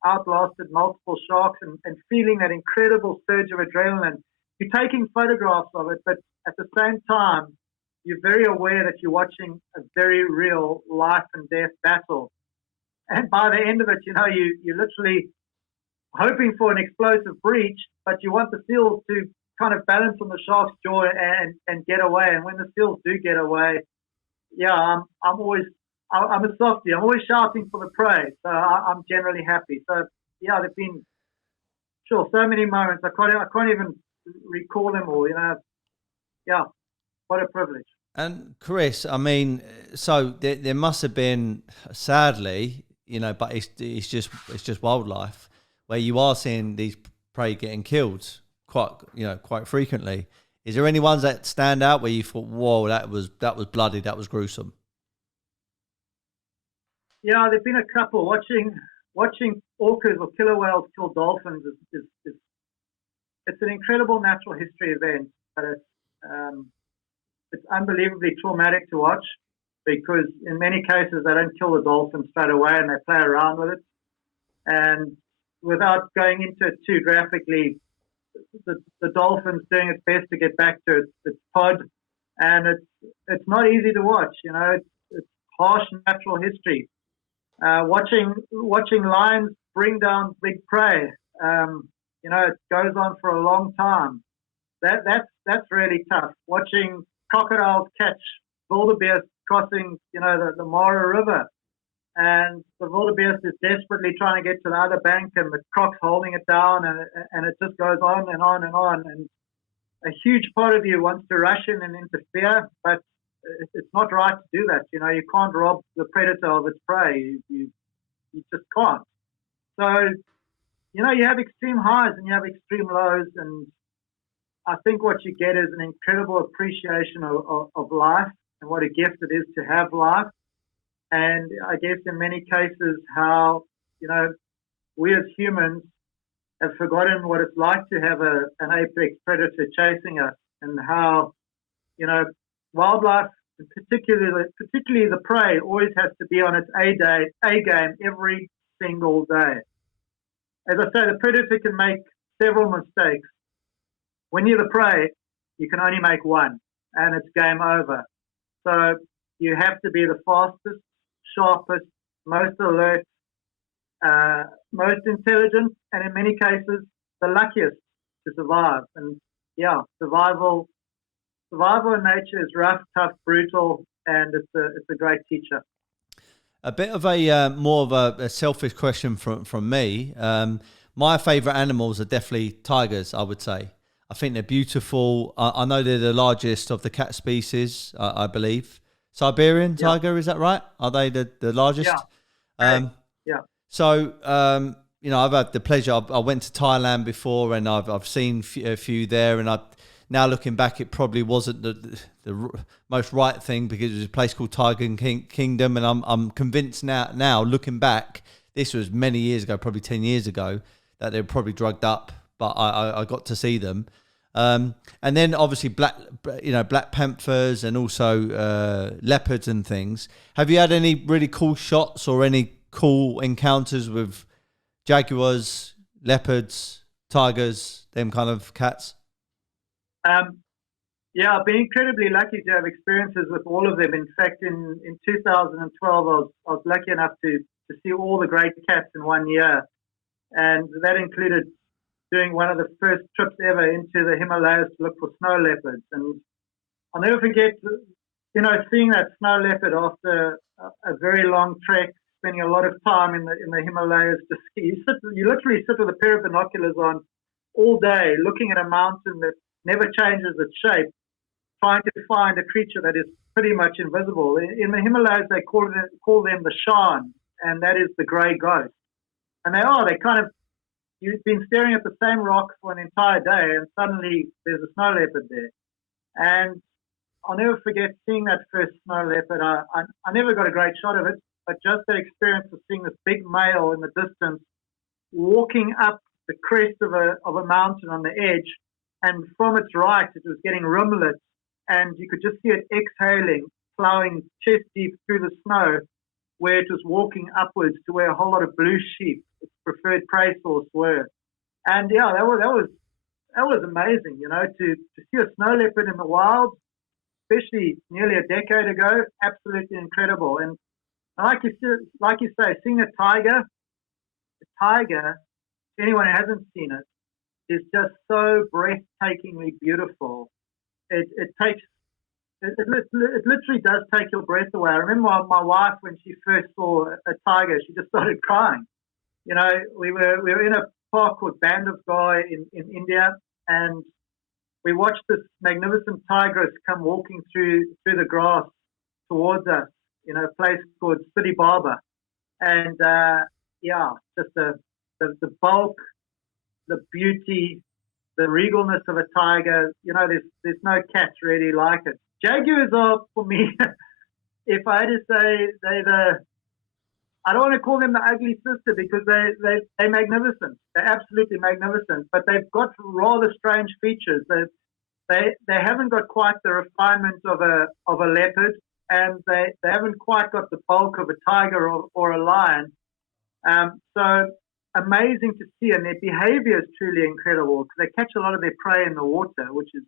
outlasted multiple sharks and feeling that incredible surge of adrenaline. You're taking photographs of it, but at the same time, you're very aware that you're watching a very real life and death battle. And by the end of it, you're literally hoping for an explosive breach, but you want the seals to kind of balance on the shark's jaw and get away. And when the seals do get away, I'm a softie. I'm always shouting for the prey, so I'm generally happy. So yeah, there've been so many moments. I can't even recall them all. Yeah, what a privilege. And Chris, I mean, so there must have been, sadly, but it's just wildlife, where you are seeing these prey getting killed quite frequently. Is there any ones that stand out where you thought, whoa, that was bloody, that was gruesome? Yeah, there've been a couple. Watching orcas or killer whales kill dolphins is it's an incredible natural history event, but it's unbelievably traumatic to watch, because in many cases they don't kill the dolphin straight away and they play around with it. And without going into it too graphically, the dolphin's doing its best to get back to its pod, and it's not easy to watch. It's harsh natural history. Watching lions bring down big prey, it goes on for a long time. That's really tough. Watching crocodiles catch wildebeest crossing, the Mara River, and the wildebeest is desperately trying to get to the other bank, and the croc's holding it down, and it just goes on and on and on. And a huge part of you wants to rush in and interfere, but it's not right to do that. You can't rob the predator of its prey. You just can't. So, you have extreme highs and you have extreme lows, and I think what you get is an incredible appreciation of life and what a gift it is to have life. And I guess in many cases how, we as humans have forgotten what it's like to have an apex predator chasing us, and how, wildlife, particularly the prey, always has to be on its A game every single day. As I say, the predator can make several mistakes. When you're the prey, you can only make one, and it's game over. So you have to be the fastest, sharpest, most alert, most intelligent, and in many cases, the luckiest to survive. And yeah, survival in nature is rough, tough, brutal, and it's a great teacher. A bit of more of a selfish question from me. My favourite animals are definitely tigers, I would say. I think they're beautiful. I know they're the largest of the cat species, I believe. Siberian tiger, is that right? Are they the largest? Yeah. So, I've had the pleasure. I went to Thailand before, and I've seen a few there. And now looking back, it probably wasn't the most right thing, because it was a place called Tiger Kingdom, and I'm convinced now looking back, this was many years ago, probably 10 years ago, that they were probably drugged up. But I got to see them. And then obviously Black Panthers and also leopards and things. Have you had any really cool shots or any cool encounters with jaguars, leopards, tigers, them kind of cats? I've been incredibly lucky to have experiences with all of them. In fact, in 2012, I was lucky enough to see all the great cats in 1 year. And that included doing one of the first trips ever into the Himalayas to look for snow leopards. And I'll never forget, seeing that snow leopard after a very long trek, spending a lot of time in the Himalayas to ski. You literally sit with a pair of binoculars on all day, looking at a mountain that never changes its shape, trying to find a creature that is pretty much invisible. In the Himalayas, they call them the Shan, and that is the grey ghost. And they kind of, you've been staring at the same rock for an entire day, and suddenly there's a snow leopard there. And I'll never forget seeing that first snow leopard. I never got a great shot of it, but just the experience of seeing this big male in the distance walking up the crest of a mountain on the edge, and from its right, it was getting rimlet, and you could just see it exhaling, plowing chest deep through the snow, where it was walking upwards to where a whole lot of blue sheep, its preferred prey source, were. And yeah, that was amazing, to see a snow leopard in the wild, especially nearly a decade ago, absolutely incredible. And like you say, seeing a tiger, if anyone hasn't seen it, is just so breathtakingly beautiful. It literally does take your breath away. I remember my wife, when she first saw a tiger, she just started crying. We were in a park called Bandhavgarh in India, and we watched this magnificent tigress come walking through the grass towards us, a place called City Barber. And just the bulk, the beauty, the regalness of a tiger. There's no cats really like it. Jaguars are, for me, if I had to say, I don't want to call them the ugly sister, because they're magnificent. They're absolutely magnificent, but they've got rather strange features. They haven't got quite the refinement of a leopard, and they haven't quite got the bulk of a tiger or a lion. So amazing to see, and their behavior is truly incredible, because they catch a lot of their prey in the water, which is,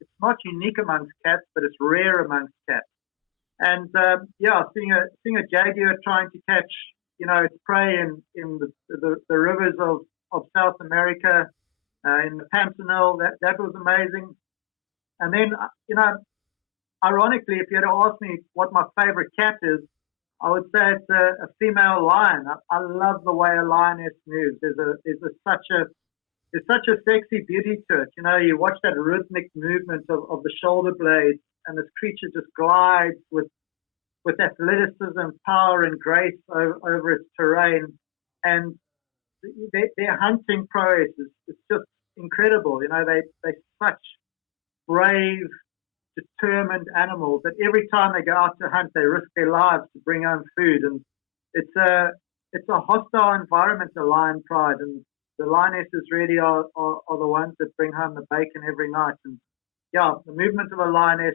it's not unique amongst cats, but it's rare amongst cats. And seeing a jaguar trying to catch its prey in the rivers of South America, in the Pantanal, that was amazing. And then ironically, if you had to ask me what my favorite cat is, I would say it's a female lion. I love the way a lioness moves. There's such a sexy beauty to it. You watch that rhythmic movement of the shoulder blades, and this creature just glides with athleticism, power, and grace over its terrain. And their hunting prowess is just incredible. They're such brave, determined animals that every time they go out to hunt, they risk their lives to bring home food. And it's a hostile environment, the lion pride, and the lionesses really are the ones that bring home the bacon every night. And the movement of a lioness,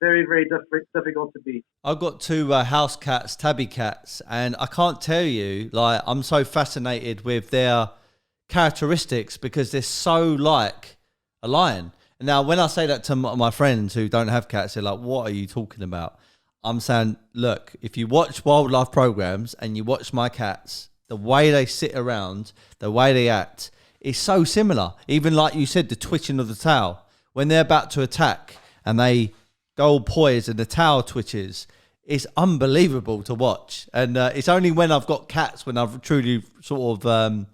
very, very difficult to beat. I've got two house cats, tabby cats, and I can't tell you, I'm so fascinated with their characteristics, because they're so like a lion. Now, when I say that to my friends who don't have cats, they're like, what are you talking about? I'm saying, look, if you watch wildlife programs and you watch my cats, the way they sit around, the way they act, is so similar. Even like you said, the twitching of the tail. When they're about to attack and they go all poised and the tail twitches, it's unbelievable to watch. And it's only when I've got cats when I've truly sort of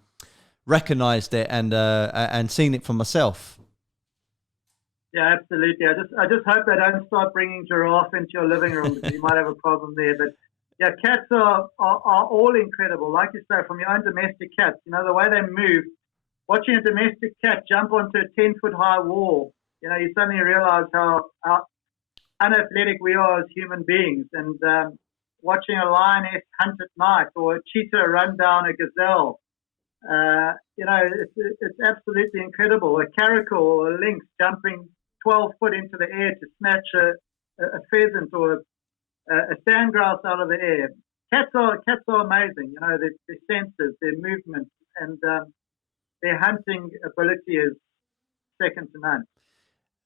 recognised it and seen it for myself. Yeah, absolutely. I just hope they don't start bringing giraffe into your living room, because you might have a problem there. But yeah, cats are all incredible. Like you say, from your own domestic cats, the way they move, watching a domestic cat jump onto a 10-foot high wall, you suddenly realize how unathletic we are as human beings. And watching a lioness hunt at night, or a cheetah run down a gazelle, it's absolutely incredible. A caracal or a lynx jumping 12 foot into the air to snatch a pheasant or a sand grouse out of the air. Cats are amazing. Their senses, their movement, and their hunting ability is second to none.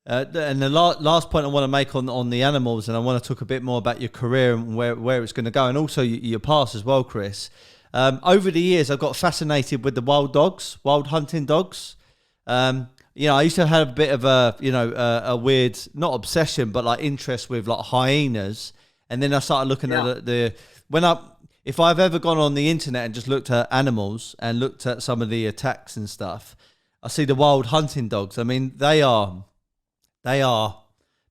And the last point I want to make on the animals, and I want to talk a bit more about your career and where it's going to go, and also your past as well, Chris. Over the years, I've got fascinated with the wild hunting dogs. I used to have a bit of a weird, not obsession, but like interest with like hyenas. And then I started looking at if I've ever gone on the internet and just looked at animals and looked at some of the attacks and stuff, I see the wild hunting dogs. I mean, they are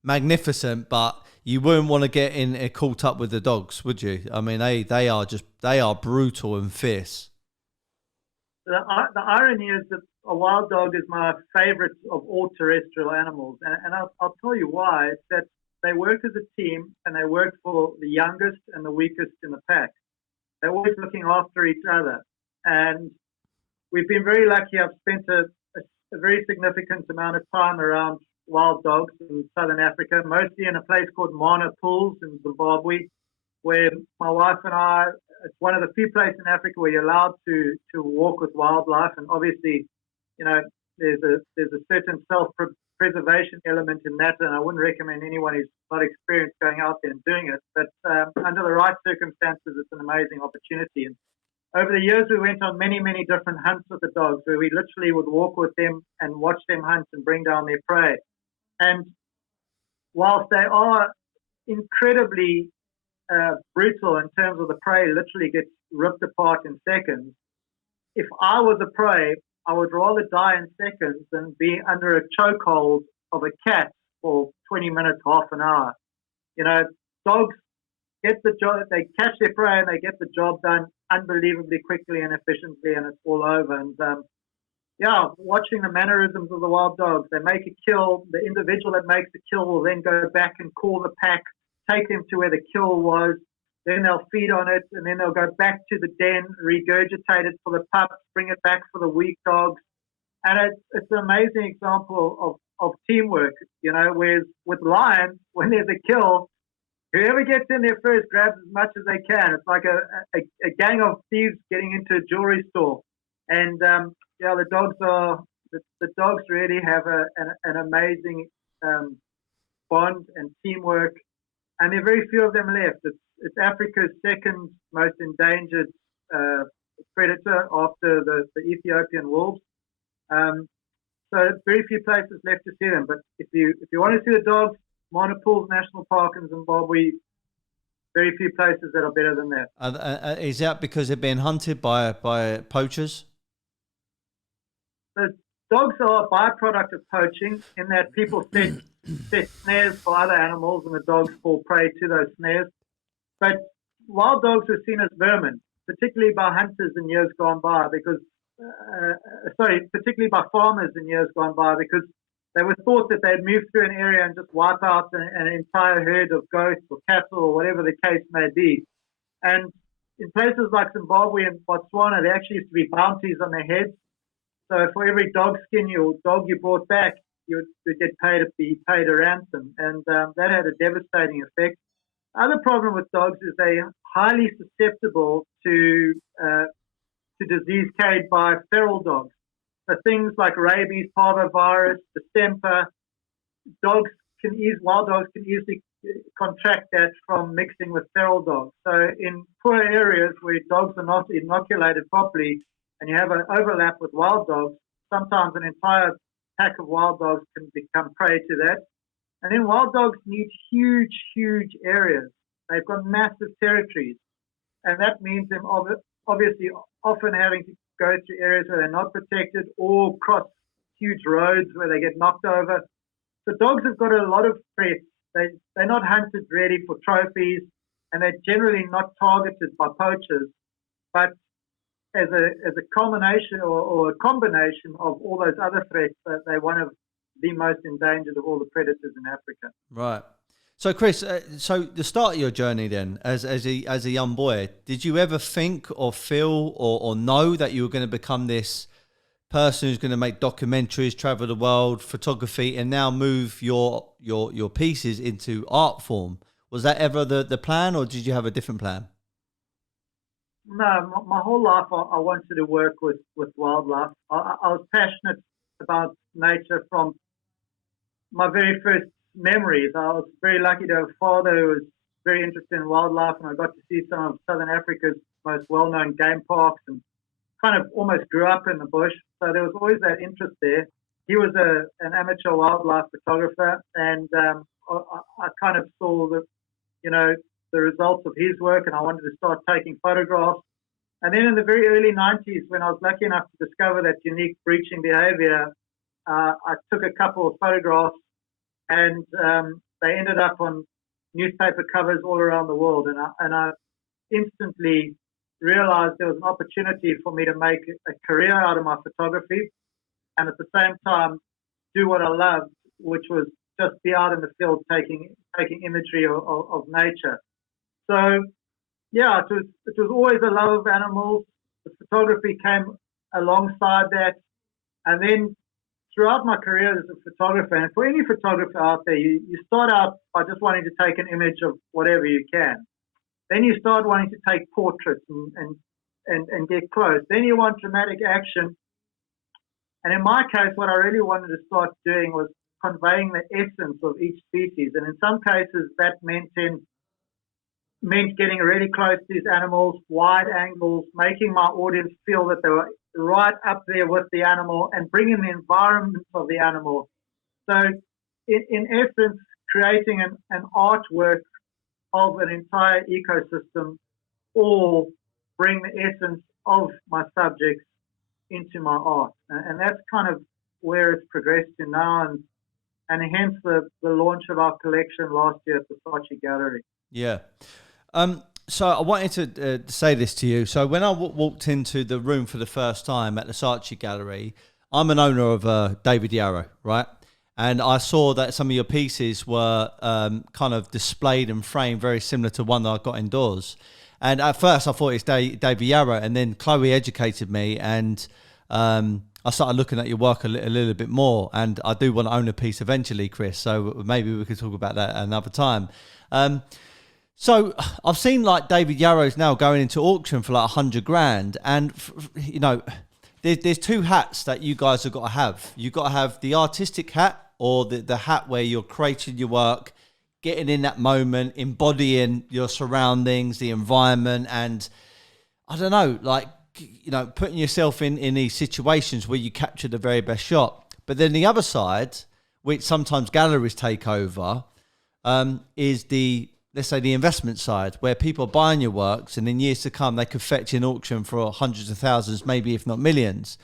magnificent, but you wouldn't want to get caught up with the dogs, would you? I mean, they are brutal and fierce. The irony is that a wild dog is my favorite of all terrestrial animals, and I'll tell you why. It's that they work as a team, and they work for the youngest and the weakest in the pack. They're always looking after each other, and we've been very lucky. I've spent a very significant amount of time around wild dogs in southern Africa, mostly in a place called Mana Pools in Zimbabwe, where my wife and I, it's one of the few places in Africa where you're allowed to walk with wildlife. And obviously, there's a certain self-preservation element in that, and I wouldn't recommend anyone who's not experienced going out there and doing it. But under the right circumstances, it's an amazing opportunity. And over the years, we went on many, many different hunts with the dogs where we literally would walk with them and watch them hunt and bring down their prey. And whilst they are incredibly brutal in terms of the prey literally gets ripped apart in seconds, if I was a prey, I would rather die in seconds than be under a chokehold of a cat for 20 minutes, half an hour. Dogs get the job, they catch their prey and they get the job done unbelievably quickly and efficiently, and it's all over. And watching the mannerisms of the wild dogs, they make a kill. The individual that makes the kill will then go back and call the pack, take them to where the kill was. Then they'll feed on it, and then they'll go back to the den, regurgitate it for the pups, bring it back for the weak dogs. And it's an amazing example of teamwork, whereas with lions, when there's a kill, whoever gets in there first grabs as much as they can. It's like a gang of thieves getting into a jewelry store. And the dogs really have an amazing bond and teamwork, and there are very few of them left. It's Africa's second most endangered predator after the Ethiopian wolves. So very few places left to see them. But if you want to see the dogs, Mana Pools National Park in Zimbabwe, very few places that are better than that. Is that because they're being hunted by poachers? The dogs are a byproduct of poaching in that people set snares for other animals and the dogs fall prey to those snares. But wild dogs are seen as vermin, particularly by hunters in years gone by, particularly by farmers in years gone by, because they were thought that they'd move through an area and just wipe out an entire herd of goats or cattle or whatever the case may be. And in places like Zimbabwe and Botswana, there actually used to be bounties on their heads. So for every dog skin dog you brought back, you would get be paid a ransom. And that had a devastating effect. The other problem with dogs is they're highly susceptible to disease carried by feral dogs. So things like rabies, parvovirus, distemper, wild dogs can easily contract that from mixing with feral dogs. So in poor areas where dogs are not inoculated properly and you have an overlap with wild dogs, sometimes an entire pack of wild dogs can become prey to that. And then wild dogs need huge, huge areas. They've got massive territories. And that means them obviously often having to go to areas where they're not protected or cross huge roads where they get knocked over. So dogs have got a lot of threats. They're not hunted really for trophies, and they're generally not targeted by poachers. But as a culmination or a combination of all those other threats, they're one of the most endangered of all the predators in Africa. Right. So, Chris, so the start of your journey then, as a young boy, did you ever think or feel or know that you were going to become this person who's going to make documentaries, travel the world, photography, and now move your pieces into art form? Was that ever the plan, or did you have a different plan? No, my whole life I wanted to work with wildlife. I was passionate about nature from my very first memories. I was very lucky to have a father who was very interested in wildlife, and I got to see some of Southern Africa's most well-known game parks and kind of almost grew up in the bush. So there was always that interest there. he was an amateur wildlife photographer, and I kind of saw the results of his work, and I wanted to start taking photographs. And then in the very early 90s, when I was lucky enough to discover that unique breaching behavior, I took a couple of photographs, and they ended up on newspaper covers all around the world. And I instantly realized there was an opportunity for me to make a career out of my photography, and at the same time do what I loved, which was just be out in the field taking imagery of nature. So yeah, it was always a love of animals. The photography came alongside that, and then throughout my career as a photographer, and for any photographer out there, you start out by just wanting to take an image of whatever you can. Then you start wanting to take portraits and get close. Then you want dramatic action. And in my case, what I really wanted to start doing was conveying the essence of each species. And in some cases, that meant getting really close to these animals, wide angles, making my audience feel that they were right up there with the animal and bringing the environment of the animal. So in essence, creating an artwork of an entire ecosystem, or bring the essence of my subjects into my art. And that's kind of where it's progressed to now, and hence the launch of our collection last year at the Saatchi Gallery. Yeah. So I wanted to say this to you. So when I walked into the room for the first time at the Saatchi Gallery, I'm an owner of David Yarrow, right? And I saw that some of your pieces were kind of displayed and framed very similar to one that I got indoors. And at first I thought it's David Yarrow, and then Chloe educated me, and I started looking at your work a little bit more. And I do want to own a piece eventually, Chris, so maybe we could talk about that another time. So I've seen like David Yarrow's now going into auction for like 100 grand. And, you know, there's two hats that you guys have got to have. You've got to have the artistic hat, or the hat where you're creating your work, getting in that moment, embodying your surroundings, the environment, and I don't know, like, you know, putting yourself in these situations where you capture the very best shot. But then the other side, which sometimes galleries take over, is let's say the investment side, where people are buying your works, and in years to come, they could fetch an auction for hundreds of thousands, maybe if not millions.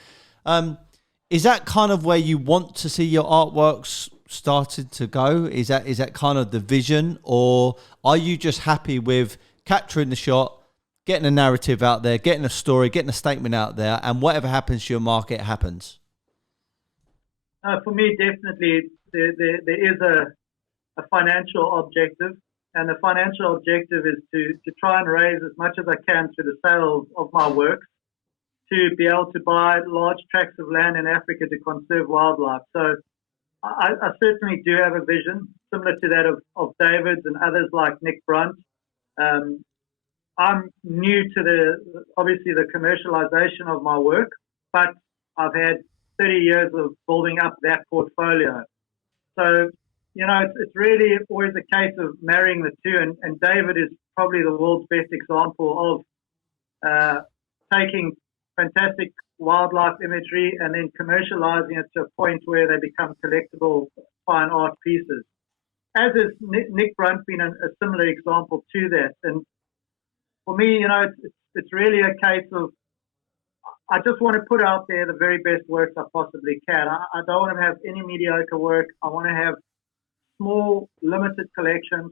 Is that kind of where you want to see your artworks started to go? Is that kind of the vision, or are you just happy with capturing the shot, getting a narrative out there, getting a story, getting a statement out there, and whatever happens to your market happens? For me, definitely, there is a financial objective, and the financial objective is to try and raise as much as I can through the sales of my works, to be able to buy large tracts of land in Africa to conserve wildlife. So I certainly do have a vision similar to that of David's and others like Nick Brunt. I'm new to obviously the commercialization of my work, but I've had 30 years of building up that portfolio. So, you know, it's really always a case of marrying the two, and David is probably the world's best example of taking fantastic wildlife imagery and then commercializing it to a point where they become collectible fine art pieces. As is Nick Brunt been a similar example to that. And for me, you know, it's really a case of, I just want to put out there the very best works I possibly can. I don't want to have any mediocre work. I want to have small, limited collections.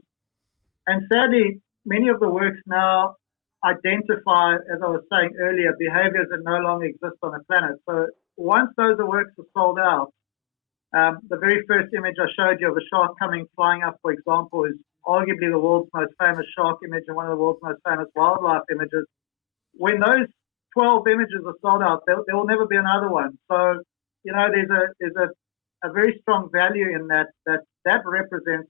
And sadly, many of the works now identify, as I was saying earlier, behaviors that no longer exist on the planet. So once those works are sold out, the very first image I showed you of a shark flying up, for example, is arguably the world's most famous shark image and one of the world's most famous wildlife images. When those 12 images are sold out, there will never be another one. So, you know, there's a very strong value in that represents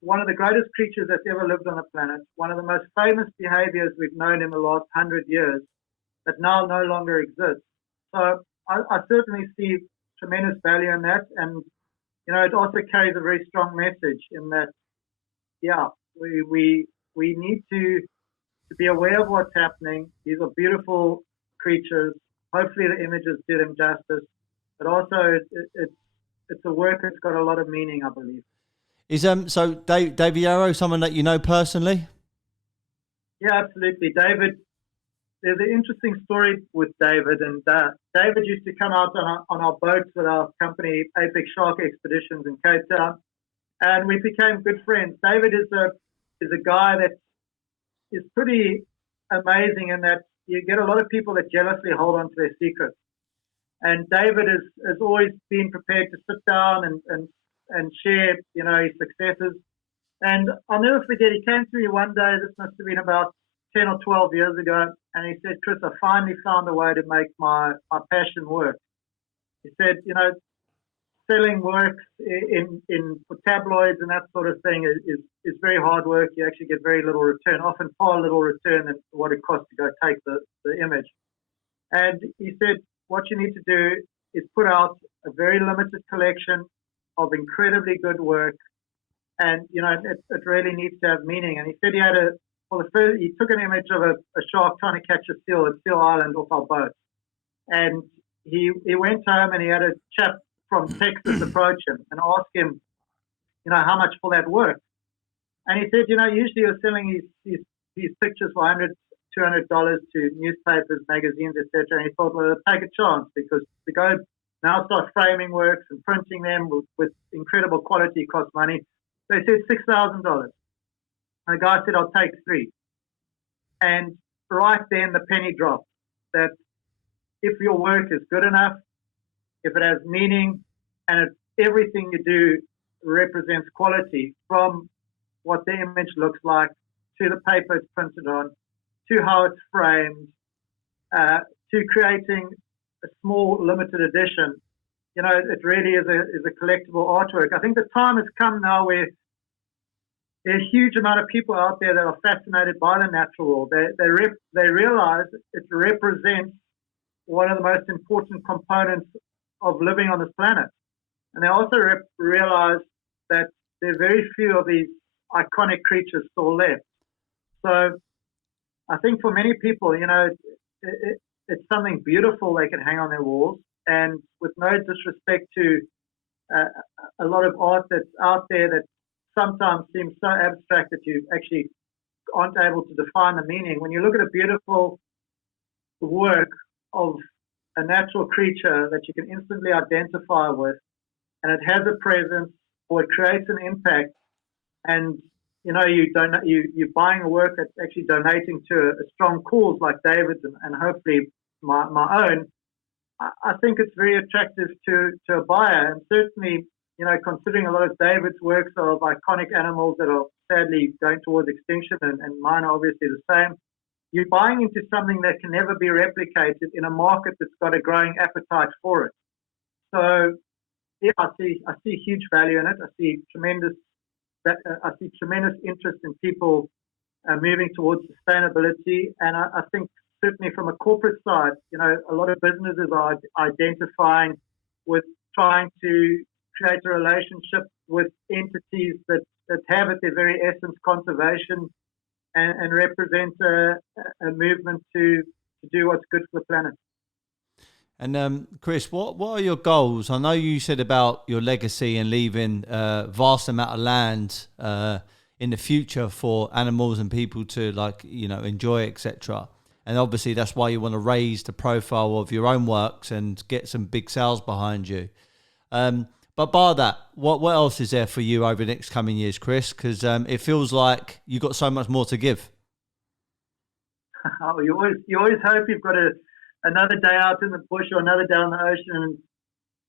one of the greatest creatures that's ever lived on the planet, one of the most famous behaviors we've known in the last 100 years that now no longer exists. So I certainly see tremendous value in that. And, you know, it also carries a very strong message in that, yeah, we need to be aware of what's happening. These are beautiful creatures. Hopefully the images do them justice. but also it's a work that's got a lot of meaning, I believe. Is so David Yarrow someone that you know personally? Yeah, absolutely. David, there's an interesting story with David, and David used to come out on our boats with our company, Apex Shark Expeditions in Cape Town, and we became good friends. David is a guy that is pretty amazing in that you get a lot of people that jealously hold on to their secrets. And David has always been prepared to sit down and share, his successes. And I'll never forget, he came to me one day, this must have been about 10 or 12 years ago, and he said, Chris, I finally found a way to make my passion work. He said, selling works for tabloids and that sort of thing is very hard work. You actually get very little return, often far little return than what it costs to go take the image. And he said, what you need to do is put out a very limited collection of incredibly good work. And, it really needs to have meaning. And he said he took an image of a shark trying to catch a seal at Seal Island off our boat. And he went home and he had a chap from Texas approach him and ask him, how much for that work? And he said, usually you're selling these pictures for $100, $200 to newspapers, magazines, etc. And he thought, well, take a chance because to go now start framing works and printing them with incredible quality costs money. So he said $6,000. And the guy said, I'll take 3. And right then the penny dropped that if your work is good enough, if it has meaning, and if everything you do represents quality, from what the image looks like, to the paper it's printed on, to how it's framed, to creating a small limited edition, it really is a collectible artwork. I think the time has come now where there's a huge amount of people out there that are fascinated by the natural world. They realize it represents one of the most important components of living on this planet. And they also realize that there are very few of these iconic creatures still left. So I think for many people, it's something beautiful they can hang on their walls. And with no disrespect to a lot of art that's out there that sometimes seems so abstract that you actually aren't able to define the meaning. When you look at a beautiful work of a natural creature that you can instantly identify with, and it has a presence or it creates an impact, and you're buying a work that's actually donating to a strong cause like David's and hopefully my own, I think it's very attractive to a buyer. And certainly, considering a lot of David's works are of iconic animals that are sadly going towards extinction, and mine are obviously the same, you're buying into something that can never be replicated in a market that's got a growing appetite for it. So, yeah, I see huge value in it. I see tremendous interest in people moving towards sustainability, and I think certainly from a corporate side, a lot of businesses are identifying with trying to create a relationship with entities that have at their very essence conservation and represent a movement to do what's good for the planet. And Chris, what are your goals? I know you said about your legacy and leaving a vast amount of land in the future for animals and people to enjoy, etc. And obviously that's why you want to raise the profile of your own works and get some big sales behind you. But bar that, what else is there for you over the next coming years, Chris? Because it feels like you've got so much more to give. You always hope you've got another day out in the bush or another day on the ocean,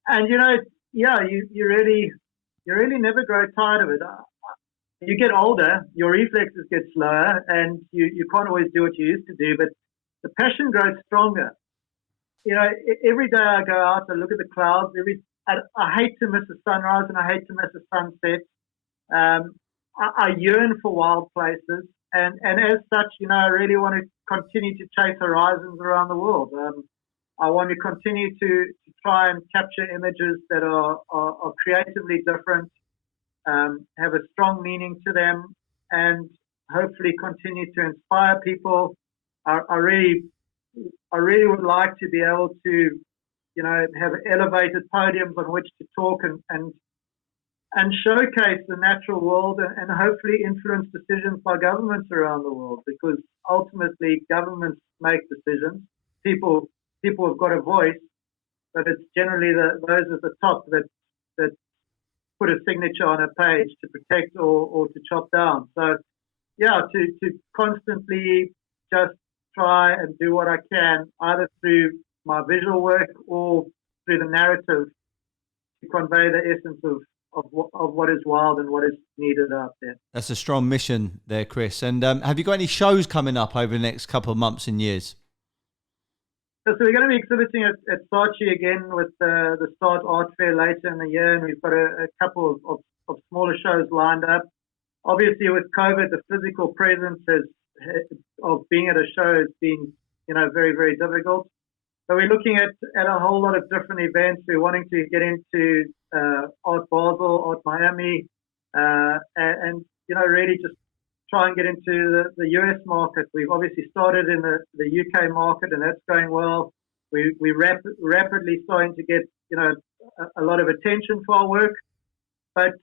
and you really never grow tired of it. You get older, your reflexes get slower, and you can't always do what you used to do, but the passion grows stronger. Every day I go out, I look at the clouds. I hate to miss a sunrise and I hate to miss a sunset. I yearn for wild places, and as such, I really want to continue to chase horizons around the world. I want to continue to try and capture images that are creatively different, have a strong meaning to them, and hopefully continue to inspire people. I really would like to be able to have elevated podiums on which to talk and showcase the natural world and hopefully influence decisions by governments around the world, because ultimately governments make decisions. People have got a voice, but it's generally those at the top that put a signature on a page to protect or to chop down. So, yeah, to constantly just try and do what I can, either through my visual work or through the narrative, to convey the essence of what is wild and what is needed out there. That's a strong mission there, Chris. And have you got any shows coming up over the next couple of months and years? So we're going to be exhibiting at Saatchi again with the Start Art Fair later in the year, and we've got a couple of smaller shows lined up. Obviously, with COVID, the physical presence of being at a show has been, very, very difficult. So we're looking at a whole lot of different events. We're wanting to get into Art Basel, Art Miami, and really just try and get into the US market. We've obviously started in the UK market, and that's going well. We rapidly starting to get a lot of attention for our work. But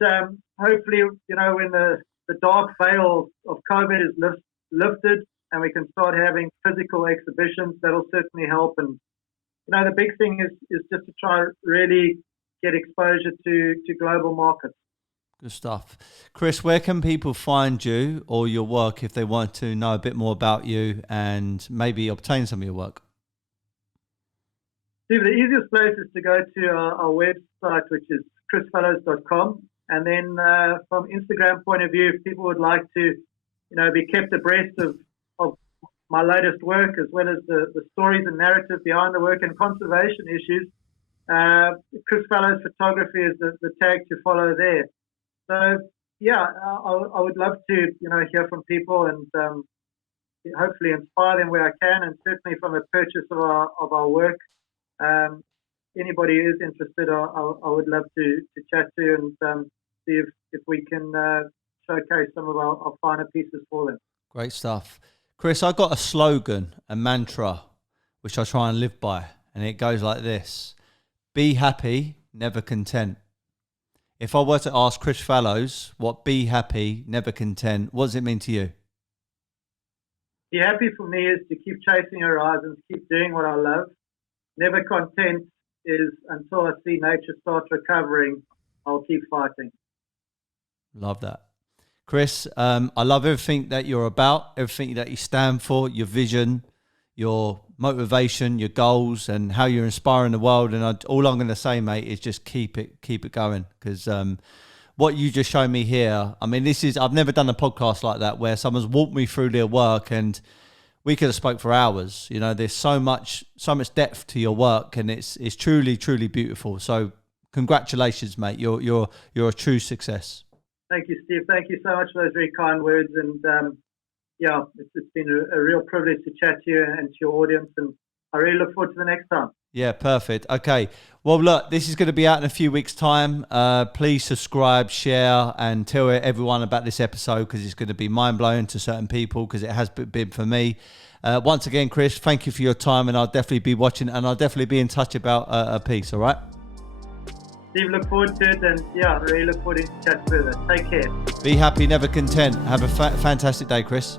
hopefully, when the dark veil of COVID is lifted and we can start having physical exhibitions, that'll certainly help. And the big thing is just to try really get exposure to global markets. Good stuff. Chris, where can people find you or your work if they want to know a bit more about you and maybe obtain some of your work? Steve, the easiest place is to go to our website, which is chrisfallows.com. And then from Instagram point of view, if people would like to, be kept abreast of my latest work, as well as the stories and narrative behind the work and conservation issues, Chris Fallows Photography is the tag to follow there. So, yeah, I would love to, hear from people and hopefully inspire them where I can, and certainly from a purchase of our work. Anybody who is interested, I would love to chat to and see if we can showcase some of our finer pieces for them. Great stuff. Chris, I got a slogan, a mantra, which I try and live by, and it goes like this: be happy, never content. If I were to ask Chris Fallows what be happy, never content, what does it mean to you? Be happy for me is to keep chasing horizons, keep doing what I love. Never content is until I see nature start recovering, I'll keep fighting. Love that. Chris, I love everything that you're about, everything that you stand for, your vision, your motivation, your goals, and how you're inspiring the world. And all I'm going to say, mate, is just keep it going, because what you just showed me here, I mean, I've never done a podcast like that where someone's walked me through their work, and we could have spoke for hours. There's so much depth to your work, and it's truly, truly beautiful. So congratulations, mate. You're a true success. Thank you, Steve. Thank you so much for those very kind words. And it's been a real privilege to chat to you and to your audience. And I really look forward to the next time. Yeah, perfect. Okay. Well, look, this is going to be out in a few weeks' time. Please subscribe, share, and tell everyone about this episode, because it's going to be mind-blowing to certain people, because it has been for me. Once again, Chris, thank you for your time, and I'll definitely be watching, and I'll definitely be in touch about a piece, all right? Steve, look forward to it, and really look forward to chat further. Take care. Be happy, never content. Have a fantastic day, Chris.